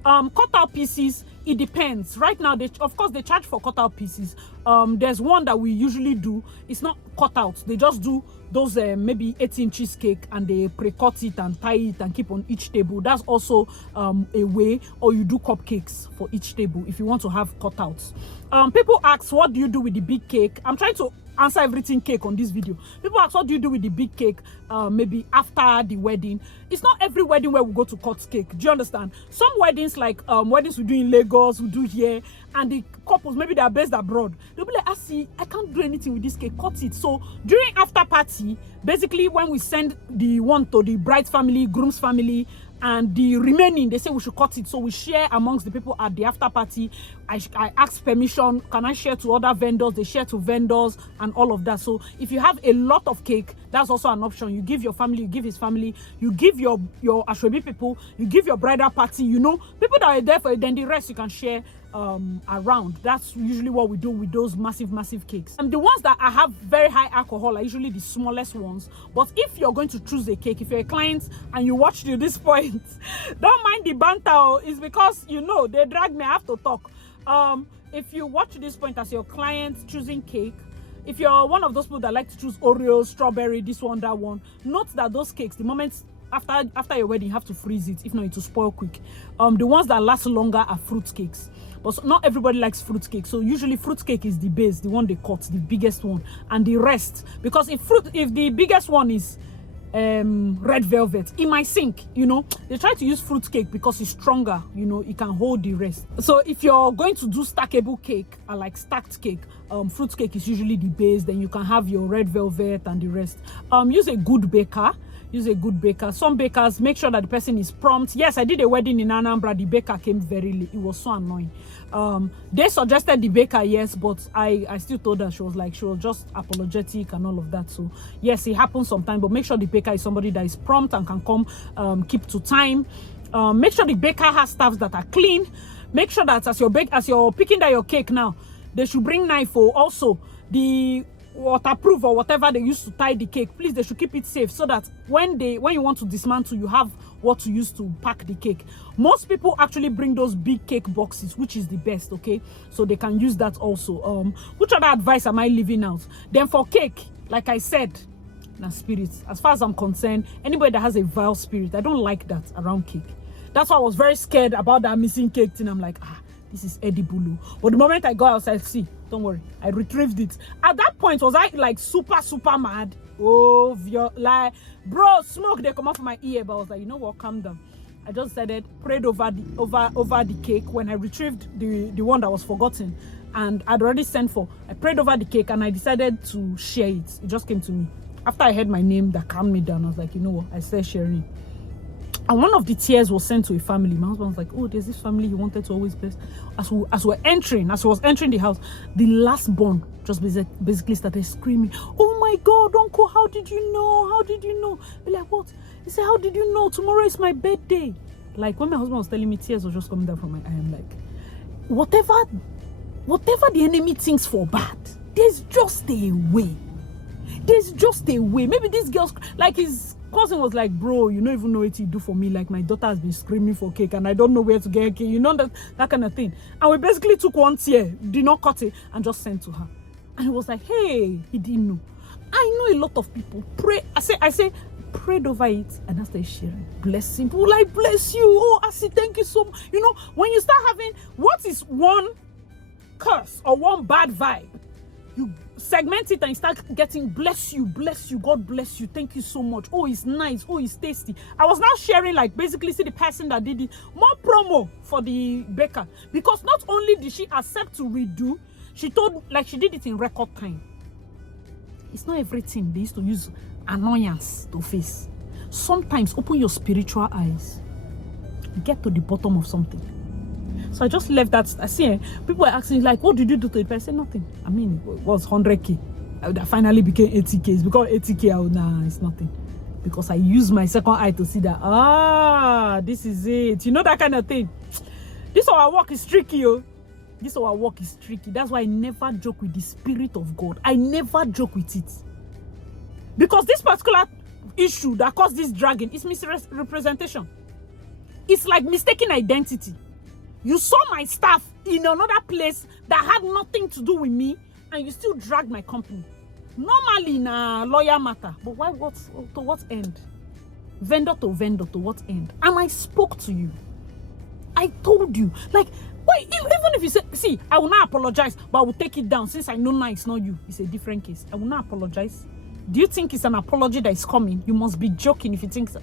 Cut out pieces, it depends. Right now, of course they charge for cut out pieces. There's one that we usually do. It's not cut out. They just do those maybe 8 inches cake and they pre-cut it and tie it and keep on each table. That's also a way. Or you do cupcakes for each table if you want to have cutouts. People ask, what do you do with the big cake? I'm trying to answer everything cake on this video. People ask, what do you do with the big cake maybe after the wedding? It's not every wedding where we go to cut cake. Do you understand? Some weddings, like weddings we do in Lagos, we do here, and the couples, maybe they are based abroad, they'll be like, I can't do anything with this cake, cut it. So during after party, basically when we send the one to the bride's family, groom's family, and the remaining, they say we should cut it. So we share amongst the people at the after party. I ask permission, can I share to other vendors? They share to vendors and all of that. So if you have a lot of cake, that's also an option. You give your family, you give his family, you give your Ashwebi people, you give your bridal party, people that are there for it, then the rest you can share around. That's usually what we do with those massive cakes. And the ones that I have very high alcohol are usually the smallest ones. But if you're going to choose a cake, if you're a client and you watch till this point, don't mind the banter. It's because they drag me, I have to talk. If you watch this point as your client choosing cake, if you're one of those people that like to choose Oreo, strawberry, this one, that one, note that those cakes, the moment after your wedding, you have to freeze it. If not, it will spoil quick. The ones that last longer are fruit cakes. But not everybody likes fruit cake. So usually fruit cake is the base, the one they cut, the biggest one. And the rest, because if the biggest one is red velvet, it might sink. They try to use fruit cake because it's stronger, it can hold the rest. So if you're going to do stackable cake, like stacked cake, fruit cake is usually the base. Then you can have your red velvet and the rest. Use a good baker. use a good baker. Some bakers, make sure that the person is prompt. Yes, I did a wedding in Anambra. The baker came very late. It was so annoying. They suggested the baker, yes, but I still told her. She was just apologetic and all of that. So yes, it happens sometimes, but make sure the baker is somebody that is prompt and can come, keep to time. Make sure the baker has staffs that are clean. Make sure that as you're picking down your cake now, they should bring knife for also the waterproof or whatever they use to tie the cake. Please, they should keep it safe so that when you want to dismantle, you have what to use to pack the cake. Most people actually bring those big cake boxes, which is the best, okay? So they can use that also. Which other advice am I leaving out? Then for cake, like I said, now spirits. As far as I'm concerned, anybody that has a vile spirit, I don't like that around cake. That's why I was very scared about that missing cake thing. I'm like, this is edible. But the moment I got outside, see, don't worry, I retrieved it. At that point, was I like super mad? Oh, like, bro, smoke they come off my ear. But I was like, you know what, calm down. I just prayed over the cake when I retrieved the one that was forgotten, and I'd already sent for. I prayed over the cake and I decided to share it. It just came to me after I heard my name. That calmed me down. I was like, you know what, I started sharing. And one of the tears was sent to a family. My husband was like, oh, there's this family he wanted to always bless. As he was entering the house, the last born just basically started screaming, oh my God, Uncle, how did you know? How did you know? Be like, what? He said, how did you know? Tomorrow is my birthday. Like, when my husband was telling me, tears were just coming down from my eye. I'm like, whatever the enemy thinks for bad, there's just a way. There's just a way. Maybe these girls, like his cousin was like, bro, you don't even know what you do for me. Like, my daughter has been screaming for cake and I don't know where to get cake. You know, that kind of thing. And we basically took one tear, did not cut it, and just sent to her. And he was like, hey, he didn't know. I know a lot of people pray. I say, prayed over it, and I started sharing. Bless him. People like, bless you. Oh, I say, thank you so much. You know, when you start having, what is one curse or one bad vibe, you segment it and you start getting bless you, God bless you, thank you so much. Oh, it's nice. Oh, it's tasty. I was now sharing, like, basically see the person that did it, more promo for the baker, because not only did she accept to redo, she did it in record time. It's not everything they used to use annoyance to face. Sometimes open your spiritual eyes, get to the bottom of something. So I just left that. I see people were asking, like, what did you do to it? I said, nothing. I mean, it was 100K. That finally became 80K. It's because 80K, it's nothing. Because I used my second eye to see that, this is it. You know, that kind of thing. This our work is tricky, yo. This our work is tricky. That's why I never joke with the spirit of God. I never joke with it. Because this particular issue that caused this dragging is misrepresentation. It's like mistaken identity. You saw my staff in another place that had nothing to do with me, and you still drag my company. Normally, na lawyer matter, but why? To what end? Vendor to what end? And I spoke to you. I told you, like, wait, even if you say, see, I will not apologize, but I will take it down since I know now it's not you. It's a different case. I will not apologize. Do you think it's an apology that is coming? You must be joking if you think so.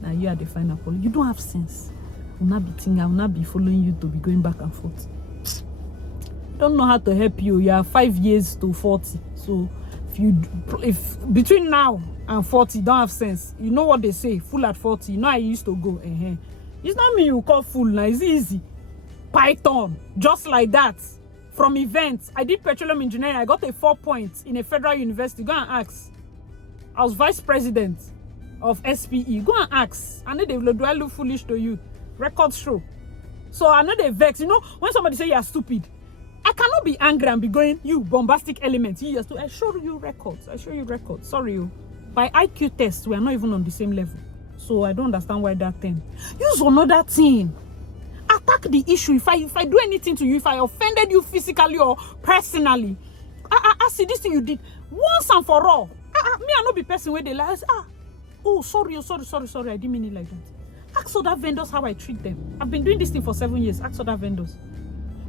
Now you are the final apology. You don't have sense. I will not be following you to be going back and forth. Don't know how to help you. You are 5 years to 40. So if between now and 40 don't have sense, you know what they say, fool at 40. You know I used to go. It's not me you call fool now. It's easy. Python, just like that. From events, I did petroleum engineering. I got a 4 points in a federal university. Go and ask. I was vice president of SPE. Go and ask. I know do I look foolish to you? Records show. So I know they vex. You know, when somebody say you're stupid, I cannot be angry and be going, you bombastic elements. I show you records. Sorry, you. By IQ test, we are not even on the same level. So I don't understand why that thing. Use another thing. Attack the issue. If I do anything to you, if I offended you physically or personally, I see this thing you did once and for all. Me, I not be person where they like, sorry, I didn't mean it like that. Ask other vendors how I treat them. I've been doing this thing for 7 years. Ask other vendors.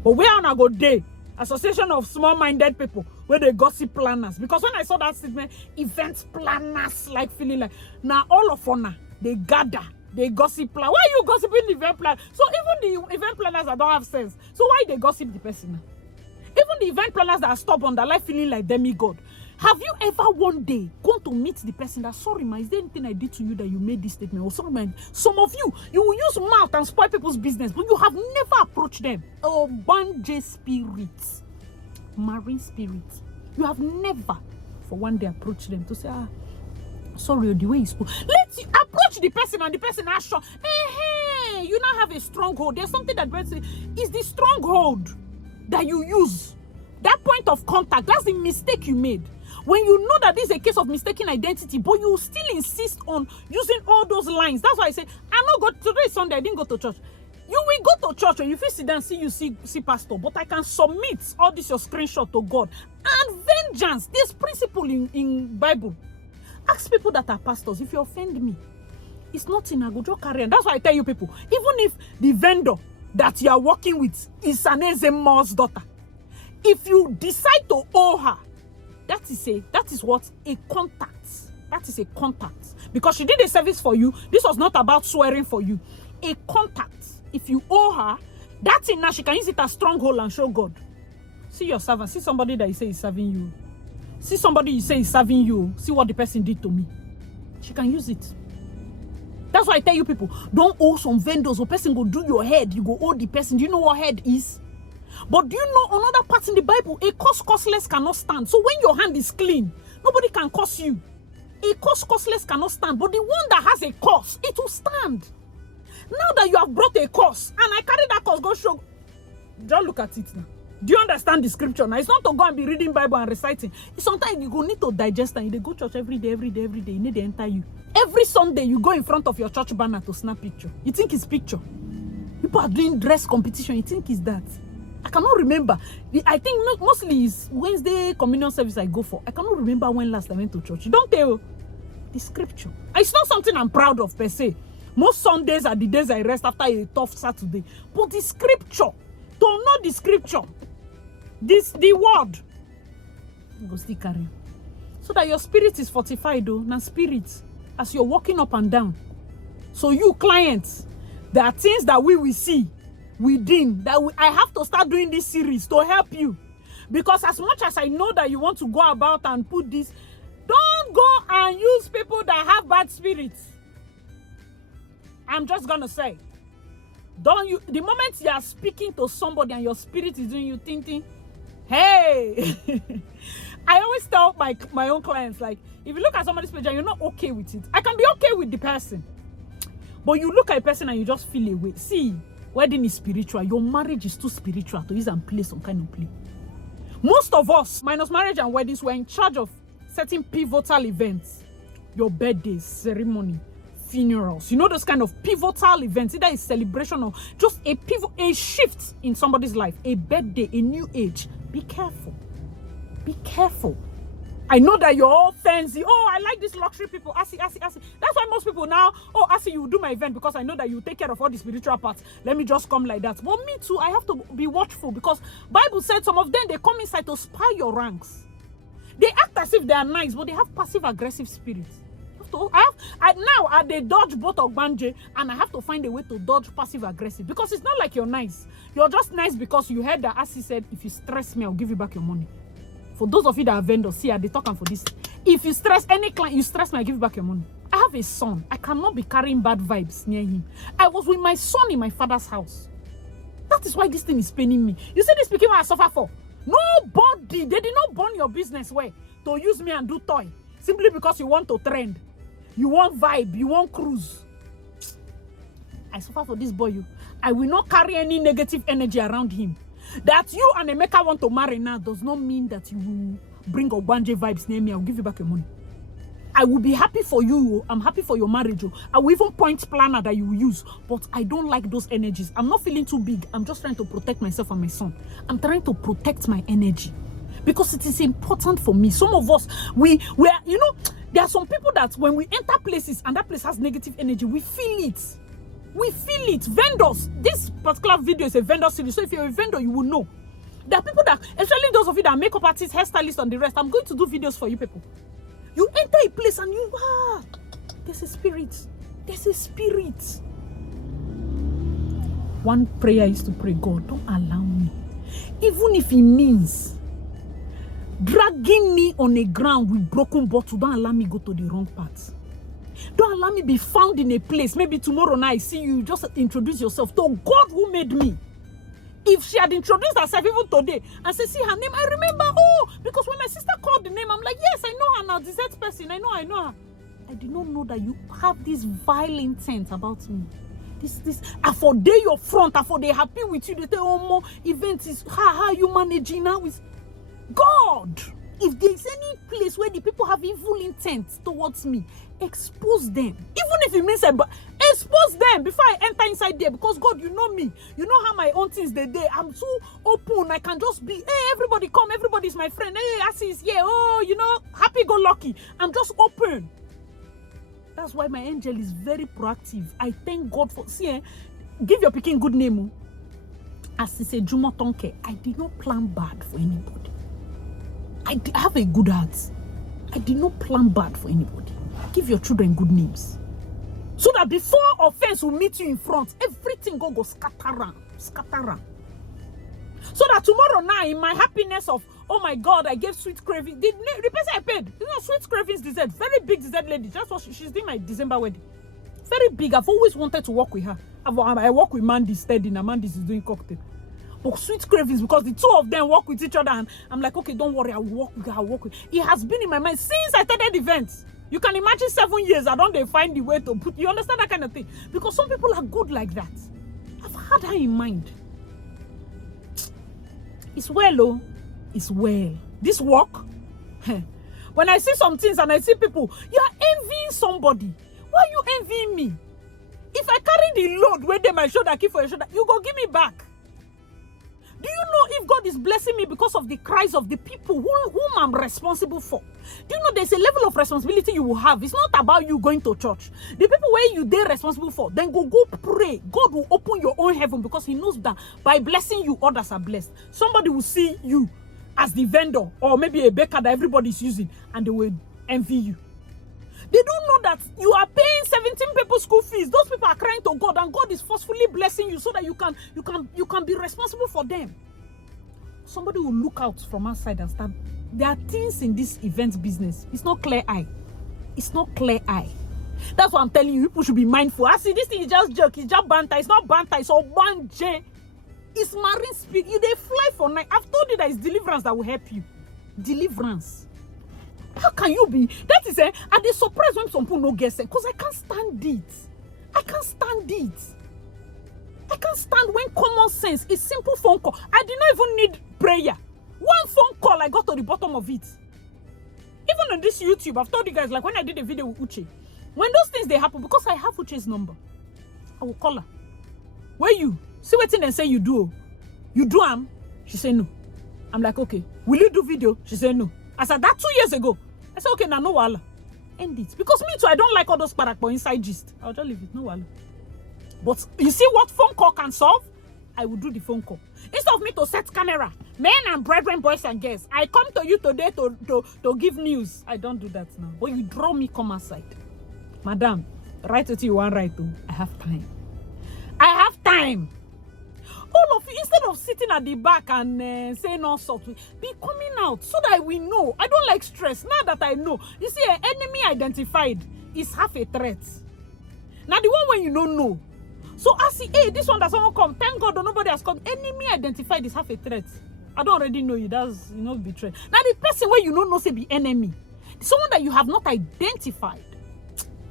But where I go day? Association of small-minded people where they gossip planners. Because when I saw that statement, event planners, like feeling like, now all of honor, they gather, they gossip plan. Why are you gossiping the event planner? So even the event planners that don't have sense, so why they gossip the person now? Even the event planners that are stubborn, that like feeling like demigod. Have you ever one day gone to meet the person that, sorry, ma, is there anything I did to you that you made this statement? Or some of you will use mouth and spoil people's business, but you have never approached them. Ogbanje spirits, marine spirits. You have never for one day approached them to say, sorry, the way you spoke. Let's approach the person and the person has shown, hey, you now have a stronghold. There's something that is the stronghold that you use. That point of contact, that's the mistake you made. When you know that this is a case of mistaken identity, but you still insist on using all those lines. That's why I say, I know God, today is Sunday, I didn't go to church. You will go to church and you feel sit down, see pastor, but I can submit all this your screenshot to God. And vengeance, this principle in Bible. Ask people that are pastors, if you offend me, it's nothing, I go just carry on. That's why I tell you people, even if the vendor that you are working with is an Ezemo's daughter, if you decide to owe her, that is what? A contact. That is a contact. Because she did a service for you. This was not about swearing for you. A contact. If you owe her, that thing now she can use it as stronghold and show God. See your servant. See somebody that you say is serving you. See somebody you say is serving you. See what the person did to me. She can use it. That's why I tell you people, don't owe some vendors or person go do your head. You go owe the person. Do you know what head is? But do you know another part in the Bible? A causeless cannot stand. So when your hand is clean, nobody can curse you. A causeless cannot stand. But the one that has a cause, it will stand. Now that you have brought a cause, and I carry that cause, go show. Just look at it now. Do you understand the scripture now? It's not to go and be reading Bible and reciting. Sometimes you go need to digest and you go church every day. You need to enter you. Every Sunday you go in front of your church banner to snap picture. You think it's picture. People are doing dress competition. You think it's that. I cannot remember. I think mostly it's Wednesday communion service I go for. I cannot remember when last I went to church. You don't tell the scripture. It's not something I'm proud of per se. Most Sundays are the days I rest after a tough Saturday. But the scripture, to know the scripture, the word, go still carry. So that your spirit is fortified though. Now spirit, as you're walking up and down. So you clients, there are things that we will see within that I have to start doing this series to help you, because as much as I know that you want to go about and put this, don't go and use people that have bad spirits. I'm just gonna say, the moment you are speaking to somebody and your spirit is doing you thinking, hey, I always tell my own clients, like, if you look at somebody's page and you're not okay with it, I can be okay with the person, but you look at a person and you just feel away. See, wedding is spiritual. Your marriage is too spiritual to use and play some kind of play. Most of us, minus marriage and weddings, we're in charge of certain pivotal events. Your birthdays, ceremony, funerals. You know those kind of pivotal events. Either a celebration or just a shift in somebody's life. A birthday, a new age. Be careful. Be careful. I know that you're all fancy. Oh, I like these luxury people. Asi. That's why most people now, oh, Asi, you do my event because I know that you take care of all the spiritual parts. Let me just come like that. But me too, I have to be watchful, because Bible said some of them, they come inside to spy your ranks. They act as if they are nice, but they have passive-aggressive spirits. They dodge both Ogbanje, and I have to find a way to dodge passive-aggressive, because it's not like you're nice. You're just nice because you heard that Asi said, if you stress me, I'll give you back your money. For those of you that are vendors, see, they talking for this. If you stress any client, you stress me, I give you back your money. I have a son. I cannot be carrying bad vibes near him. I was with my son in my father's house. That is why this thing is paining me. You see this speaking what I suffer for? Nobody, they did not burn your business way to use me and do toy. Simply because you want to trend. You want vibe. You want cruise. I suffer for this boy. I will not carry any negative energy around him. That you and Emeka want to marry now does not mean that you will bring Ogbanje vibes near me. I'll give you back your money. I will be happy for you. I'm happy for your marriage. I will even point planner that you will use. But I don't like those energies. I'm not feeling too big. I'm just trying to protect myself and my son. I'm trying to protect my energy, because it is important for me. Some of us, we are, there are some people that when we enter places and that place has negative energy, we feel it. We feel it. Vendors. This particular video is a vendor series. So if you're a vendor, you will know. There are people that, especially those of you that are makeup artists, hairstylists, and the rest. I'm going to do videos for you people. You enter a place and there's a spirit. There's a spirit. One prayer is to pray, God, don't allow me. Even if it means Dragging me on a ground with broken bottle. Don't allow me go to the wrong path. Don't allow me be found in a place. Maybe tomorrow night I see you, just introduce yourself to God who made me. If she had introduced herself even today and said, see her name, I remember, because when my sister called the name, I'm like, yes, I know her now, this person, I know her. I did not know that you have this vile intent about me. This, for day your front, for they happy with you, they say, oh, more event is, how you managing now is God. If there's any place where the people have evil intent towards me, expose them. Even if it means expose them before I enter inside there. Because God, you know me. You know how my own things they do. I'm so open. I can just be, hey, everybody come. Everybody's my friend. Hey, Asi is here. Oh, happy go lucky. I'm just open. That's why my angel is very proactive. I thank God for, give your picking good name. As he said, Jumo Tonke, I did not plan bad for anybody. I have a good heart. I did not plan bad for anybody. Give your children good names. So that before offense will meet you in front, everything go scatter around. So that tomorrow night, in my happiness of, oh my God, I gave Sweet Cravings. The person I paid, Sweet Cravings dessert, very big dessert lady. That's what she's doing my December wedding. Very big. I've always wanted to work with her. I work with Mandy steady. Now Mandy is doing cocktail. But Sweet Cravings, because the two of them work with each other, and I'm like, okay, don't worry, I'll work with. It has been in my mind since I started events. You can imagine 7 years, I don't find the way to put, you understand that kind of thing? Because some people are good like that. I've had her in mind. It's well, it's well. This work, when I see some things and I see people, you're envying somebody. Why are you envying me? If I carry the load where they my shoulder, keep for your shoulder, you go give me back. Do you know if God is blessing me because of the cries of the people whom I'm responsible for? Do you know there's a level of responsibility you will have? It's not about you going to church. The people where they're responsible for, then go pray. God will open your own heaven because he knows that by blessing you, others are blessed. Somebody will see you as the vendor or maybe a baker that everybody's using and they will envy you. They don't know that you are paying 17 people's school fees. Those people are crying to God, and God is forcefully blessing you so that you can be responsible for them. Somebody will look out from outside and start. There are things in this event business. It's not clear eye. It's not clear eye. That's what I'm telling you. People should be mindful. I see this thing is just joke. It's just banter. It's not banter. It's Ogbanje. It's marine speed. You they fly for night. I've told you that it's deliverance that will help you. Deliverance. How can you be? That is are they surprised when some people no guess it? Because I can't stand it. I can't stand it. I can't stand when common sense is simple phone call. I did not even need prayer. One phone call, I got to the bottom of it. Even on this YouTube, I've told you guys, like when I did a video with Uche, when those things they happen, because I have Uche's number, I will call her. Where you? See what thing and say you do. You do She said no. I'm like, okay. Will you do video? She said no. I said that 2 years ago. I said, okay, now no wala. End it. Because me too, I don't like all those parakpo inside gist. I'll just leave it. No wala. But you see what phone call can solve? I will do the phone call. Instead of me to set camera, men and brethren, boys and girls, I come to you today to give news. I don't do that now. But you draw me, come outside. Madam, write it you want right to. I have time. I have time. All of you, instead of sitting at the back and saying all sorts, be coming out so that we know. I don't like stress. Now that I know. You see, an enemy identified is half a threat. Now the one when you don't know. So I see, hey, this one that someone come. Thank God nobody has come. Enemy identified is half a threat. I don't already know you. That's betrayal. Now the person where you don't know say be enemy. Someone that you have not identified.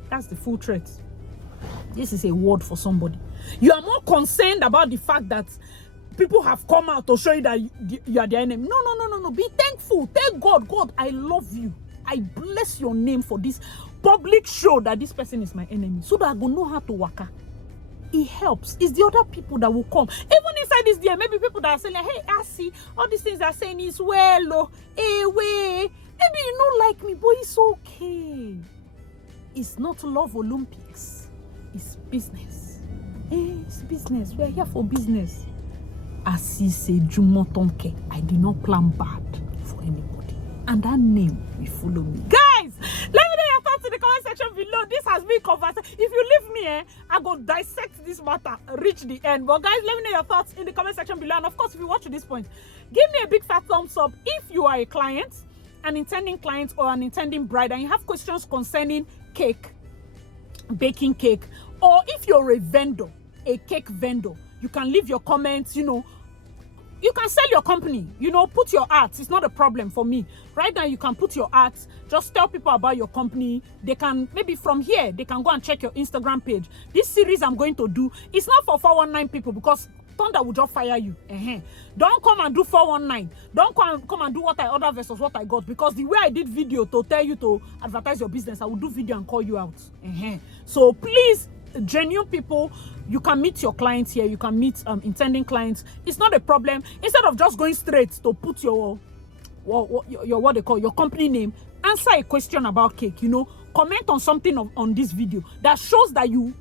That's the full threat. This is a word for somebody. You are more concerned about the fact that people have come out to show you that you are the enemy. No. Be thankful. Thank God. God, I love you. I bless your name for this public show that this person is my enemy. So that I go know how to waka. It helps. It's the other people that will come. Even inside this day, maybe people that are saying, like, hey, I see all these things are saying is well, hey, way. Maybe you don't like me, but it's okay. It's not love Olympics. It's business. Hey, it's business. We're here for business. As he said, Jumotonke, I did not plan bad for anybody. And that name will follow me. Guys, let me know your thoughts in the comment section. section below. This has been conversation. If you leave me, I go dissect this matter, reach the end. But guys, let me know your thoughts in the comment section below. And of course, if you watch to this point, give me a big fat thumbs up if you are a client, an intending client or an intending bride, and you have questions concerning cake, baking cake, or if you're a vendor, a cake vendor, you can leave your comments. You can sell your company, put your art. It's not a problem for me. Right now, you can put your art. Just tell people about your company. They can, maybe from here, they can go and check your Instagram page. This series I'm going to do, it's not for 419 people because Thunder will just fire you. Don't come and do 419. Don't come and do what I order versus what I got, because the way I did video to tell you to advertise your business, I will do video and call you out. So please, genuine people, you can meet your clients here. You can meet intending clients. It's not a problem. Instead of just going straight to put your what they call your company name, answer a question about cake. Comment on something on this video that shows that you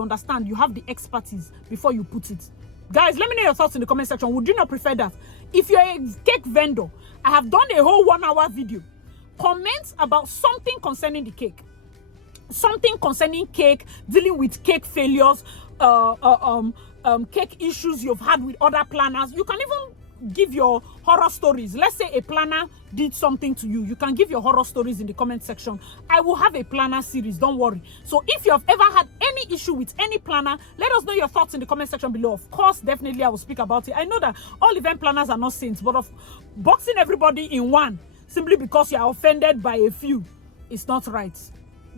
understand, you have the expertise before you put it. Guys, let me know your thoughts in the comment section. Would you not prefer that? If you're a cake vendor, I have done a whole 1 hour video. Comment about something concerning the cake. Something concerning cake, dealing with cake failures, cake issues you've had with other planners. You can even give your horror stories. Let's say a planner did something to you. You can give your horror stories in the comment section. I will have a planner series, don't worry. So if you have ever had any issue with any planner, let us know your thoughts in the comment section below. Of course, definitely I will speak about it. I know that all event planners are not saints, but of boxing everybody in one simply because you are offended by a few, it's not right.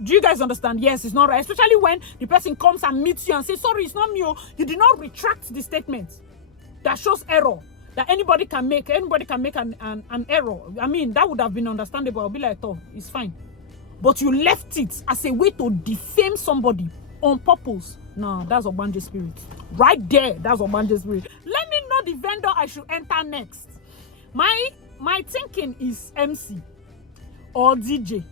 Do you guys understand? Yes, it's not right. Especially when the person comes and meets you and says, sorry, it's not me. You did not retract the statement. That shows error. That anybody can make an error. I mean, that would have been understandable. I'll be like, oh, it's fine. But you left it as a way to defame somebody on purpose. No, that's Ogbanje spirit. Right there, that's Ogbanje spirit. Let me know the vendor I should enter next. My thinking is MC or DJ.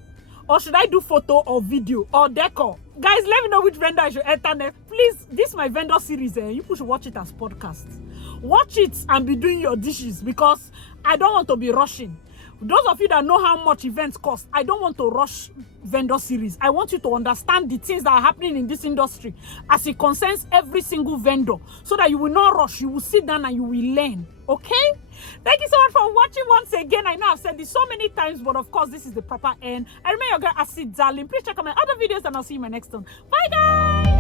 Or should I do photo or video or decor? Guys, let me know which vendor I should enter next. Please, this is my vendor series. You should watch it as podcast. Watch it and be doing your dishes, because I don't want to be rushing. Those of you that know how much events cost, I don't want to rush vendor series. I want you to understand the things that are happening in this industry as it concerns every single vendor, so that you will not rush. You will sit down and you will learn. Okay? Thank you so much for watching once again. I know I've said this so many times, but of course, this is the proper end. I remember your girl Acid Darling. Please check out my other videos and I'll see you in my next one. Bye, guys!